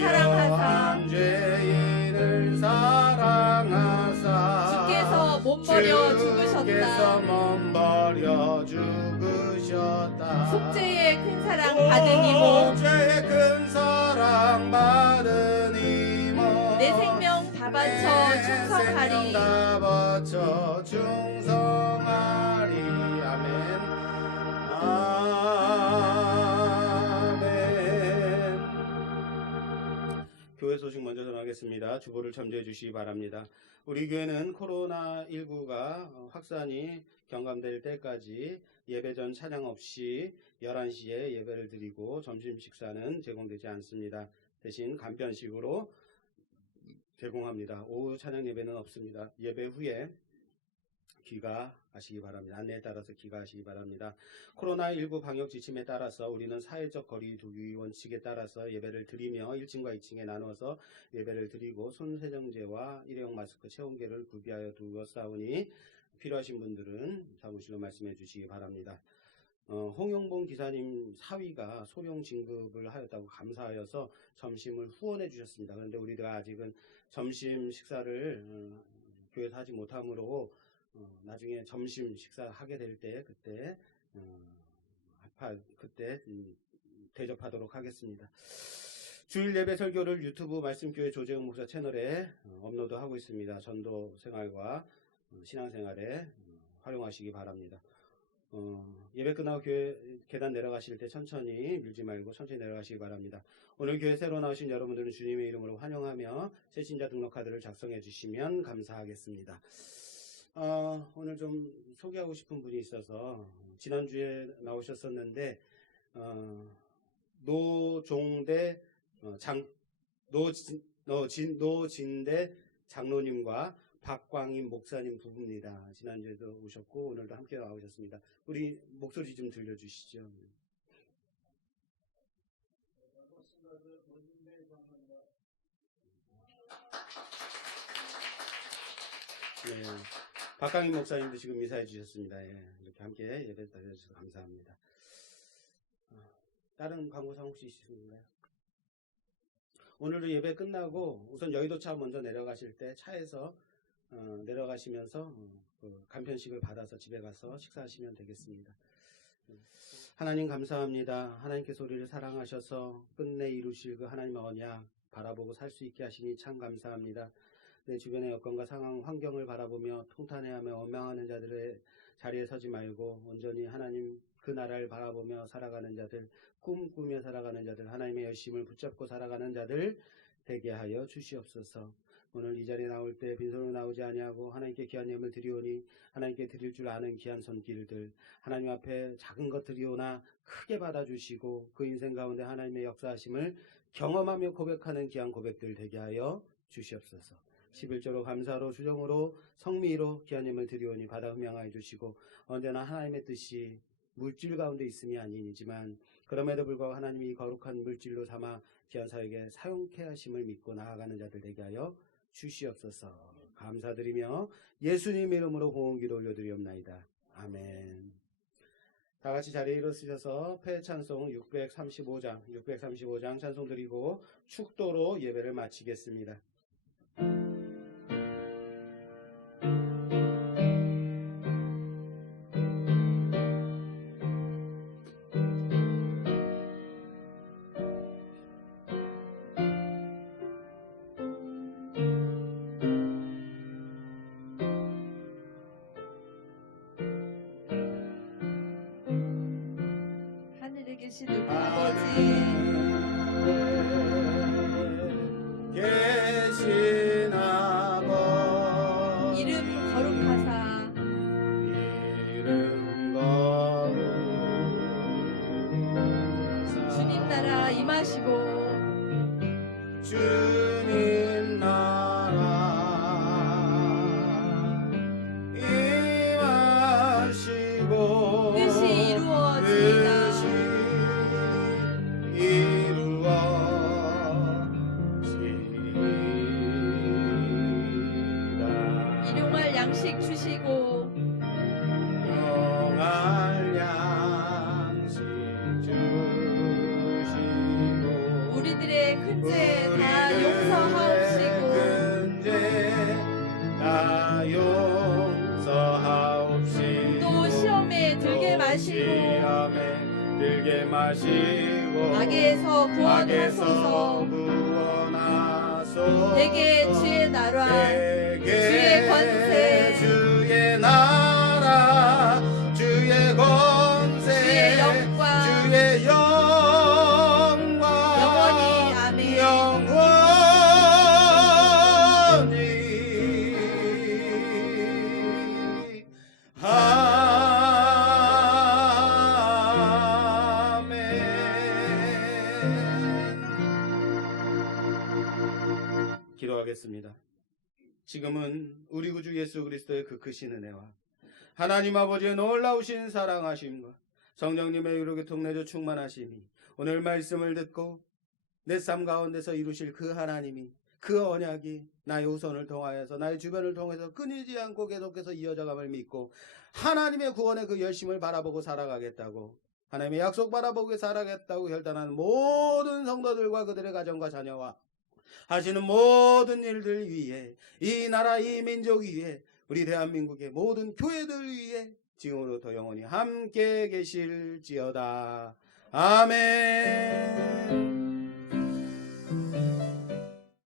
먼버려 주께서 죽으셨다. 먼버려 죽으셨다. 속죄의 큰 사랑 받은 이몸 속죄의 큰 사랑 받은 이몸 내 생명 다 바쳐 내 생명 충성하리. 다 바쳐 충성하리. 아멘. 아멘. 교회 소식 먼저 전하겠습니다. 주보를 참조해 주시기 바랍니다. 우리 교회는 코로나19가 확산이 경감될 때까지 예배 전 찬양 없이 11시에 예배를 드리고 점심 식사는 제공되지 않습니다. 대신 간편식으로 제공합니다. 오후 찬양 예배는 없습니다. 예배 후에 귀가하시기 바랍니다. 안내에 따라서 귀가하시기 바랍니다. 코로나19 방역 지침에 따라서 우리는 사회적 거리 두기 원칙에 따라서 예배를 드리며 1층과 2층에 나눠서 예배를 드리고 손세정제와 일회용 마스크 체온계를 구비하여 두었사오니 필요하신 분들은 사무실로 말씀해 주시기 바랍니다. 홍영봉 기사님 사위가 소령 진급을 하였다고 감사하여서 점심을 후원해 주셨습니다. 그런데 우리가 아직은 점심 식사를 교회에서 하지 못하므로 나중에 점심 식사하게 될 때 그때 대접하도록 하겠습니다. 주일 예배 설교를 유튜브 말씀교회 조재훈 목사 채널에 업로드하고 있습니다. 전도 생활과 신앙생활에 활용하시기 바랍니다. 예배 끝나고 교회 계단 내려가실 때 천천히 밀지 말고 천천히 내려가시기 바랍니다. 오늘 교회 새로 나오신 여러분들은 주님의 이름으로 환영하며 새신자 등록카드를 작성해 주시면 감사하겠습니다. 오늘 좀 소개하고 싶은 분이 있어서 지난주에 나오셨었는데 노종대 노진대 장로님과 박광임 목사님 부부입니다. 지난주에도 오셨고 오늘도 함께 나오셨습니다. 우리 목소리 좀 들려주시죠. 네, 박광임 목사님도 지금 인사해 주셨습니다. 예, 이렇게 함께 예배 드려주셔서 감사합니다. 다른 광고사항 혹시 있으신가요? 오늘도 예배 끝나고 우선 여의도차 먼저 내려가실 때 차에서 내려가시면서 간편식을 받아서 집에 가서 식사하시면 되겠습니다. 하나님 감사합니다. 하나님께서 우리를 사랑하셔서 끝내 이루실 그 하나님의 언약 바라보고 살 수 있게 하시니 참 감사합니다. 내 주변의 여건과 상황, 환경을 바라보며 통탄해하며 원망하는 자들의 자리에 서지 말고 온전히 하나님 그 나라를 바라보며 살아가는 자들, 꿈꾸며 살아가는 자들, 하나님의 열심을 붙잡고 살아가는 자들 되게 하여 주시옵소서. 오늘 이 자리에 나올 때 빈손으로 나오지 아니하고 하나님께 귀한 예물 드리오니 하나님께 드릴 줄 아는 귀한 손길들, 하나님 앞에 작은 것 드리오나 크게 받아주시고 그 인생 가운데 하나님의 역사하심을 경험하며 고백하는 귀한 고백들 되게 하여 주시옵소서. 11조로 감사로 주정으로 성미로 귀한 예물 드리오니 받아 흠양하여 주시고 언제나 하나님의 뜻이 물질 가운데 있음이 아니지만 그럼에도 불구하고 하나님이 거룩한 물질로 삼아 귀한 사역에 사용케 하심을 믿고 나아가는 자들 되게 하여 주시옵소서. 감사드리며 예수님 이름으로 고온기도 올려드리옵나이다. 아멘. 다 같이 자리에 일어서셔서 폐찬송 635장 찬송 드리고 축도로 예배를 마치겠습니다. 하늘에 계신 우리 아버지 계신 아버지 이름 거룩하사 이름 거룩하사 주님 나라 임하시고 주님 나라 임하시고 뜻이 이루어지이다. 일용할 양식 주시고 영할 양식 주시고 우리들의 큰 죄 다 용서하옵시고 큰죄 다 용서하옵시고 하시고 악에서 악에서 구원하소서. 구원하소서. 대개 주의 나라 주의 권세 주의 나라 주의 권세 주의 영광 주의 영광 영원히 아멘. 영원히 아멘. 기도하겠습니다. 지금은 우리 구주 예수 그리스도의 그 크신 은혜와 하나님 아버지의 놀라우신 사랑하심과 성령님의 의로교통 내주 충만하심이 오늘 말씀을 듣고 내 삶 가운데서 이루실 그 하나님이 그 언약이 나의 후손을 통하여서 나의 주변을 통해서 끊이지 않고 계속해서 이어져감을 믿고 하나님의 구원의 그 열심을 바라보고 살아가겠다고 하나님의 약속 바라보고 살아가겠다고 결단하는 모든 성도들과 그들의 가정과 자녀와 하시는 모든 일들 위해 이 나라 이 민족 위해 우리 대한민국의 모든 교회들 위해 지금으로부터 영원히 함께 계실지어다. 아멘.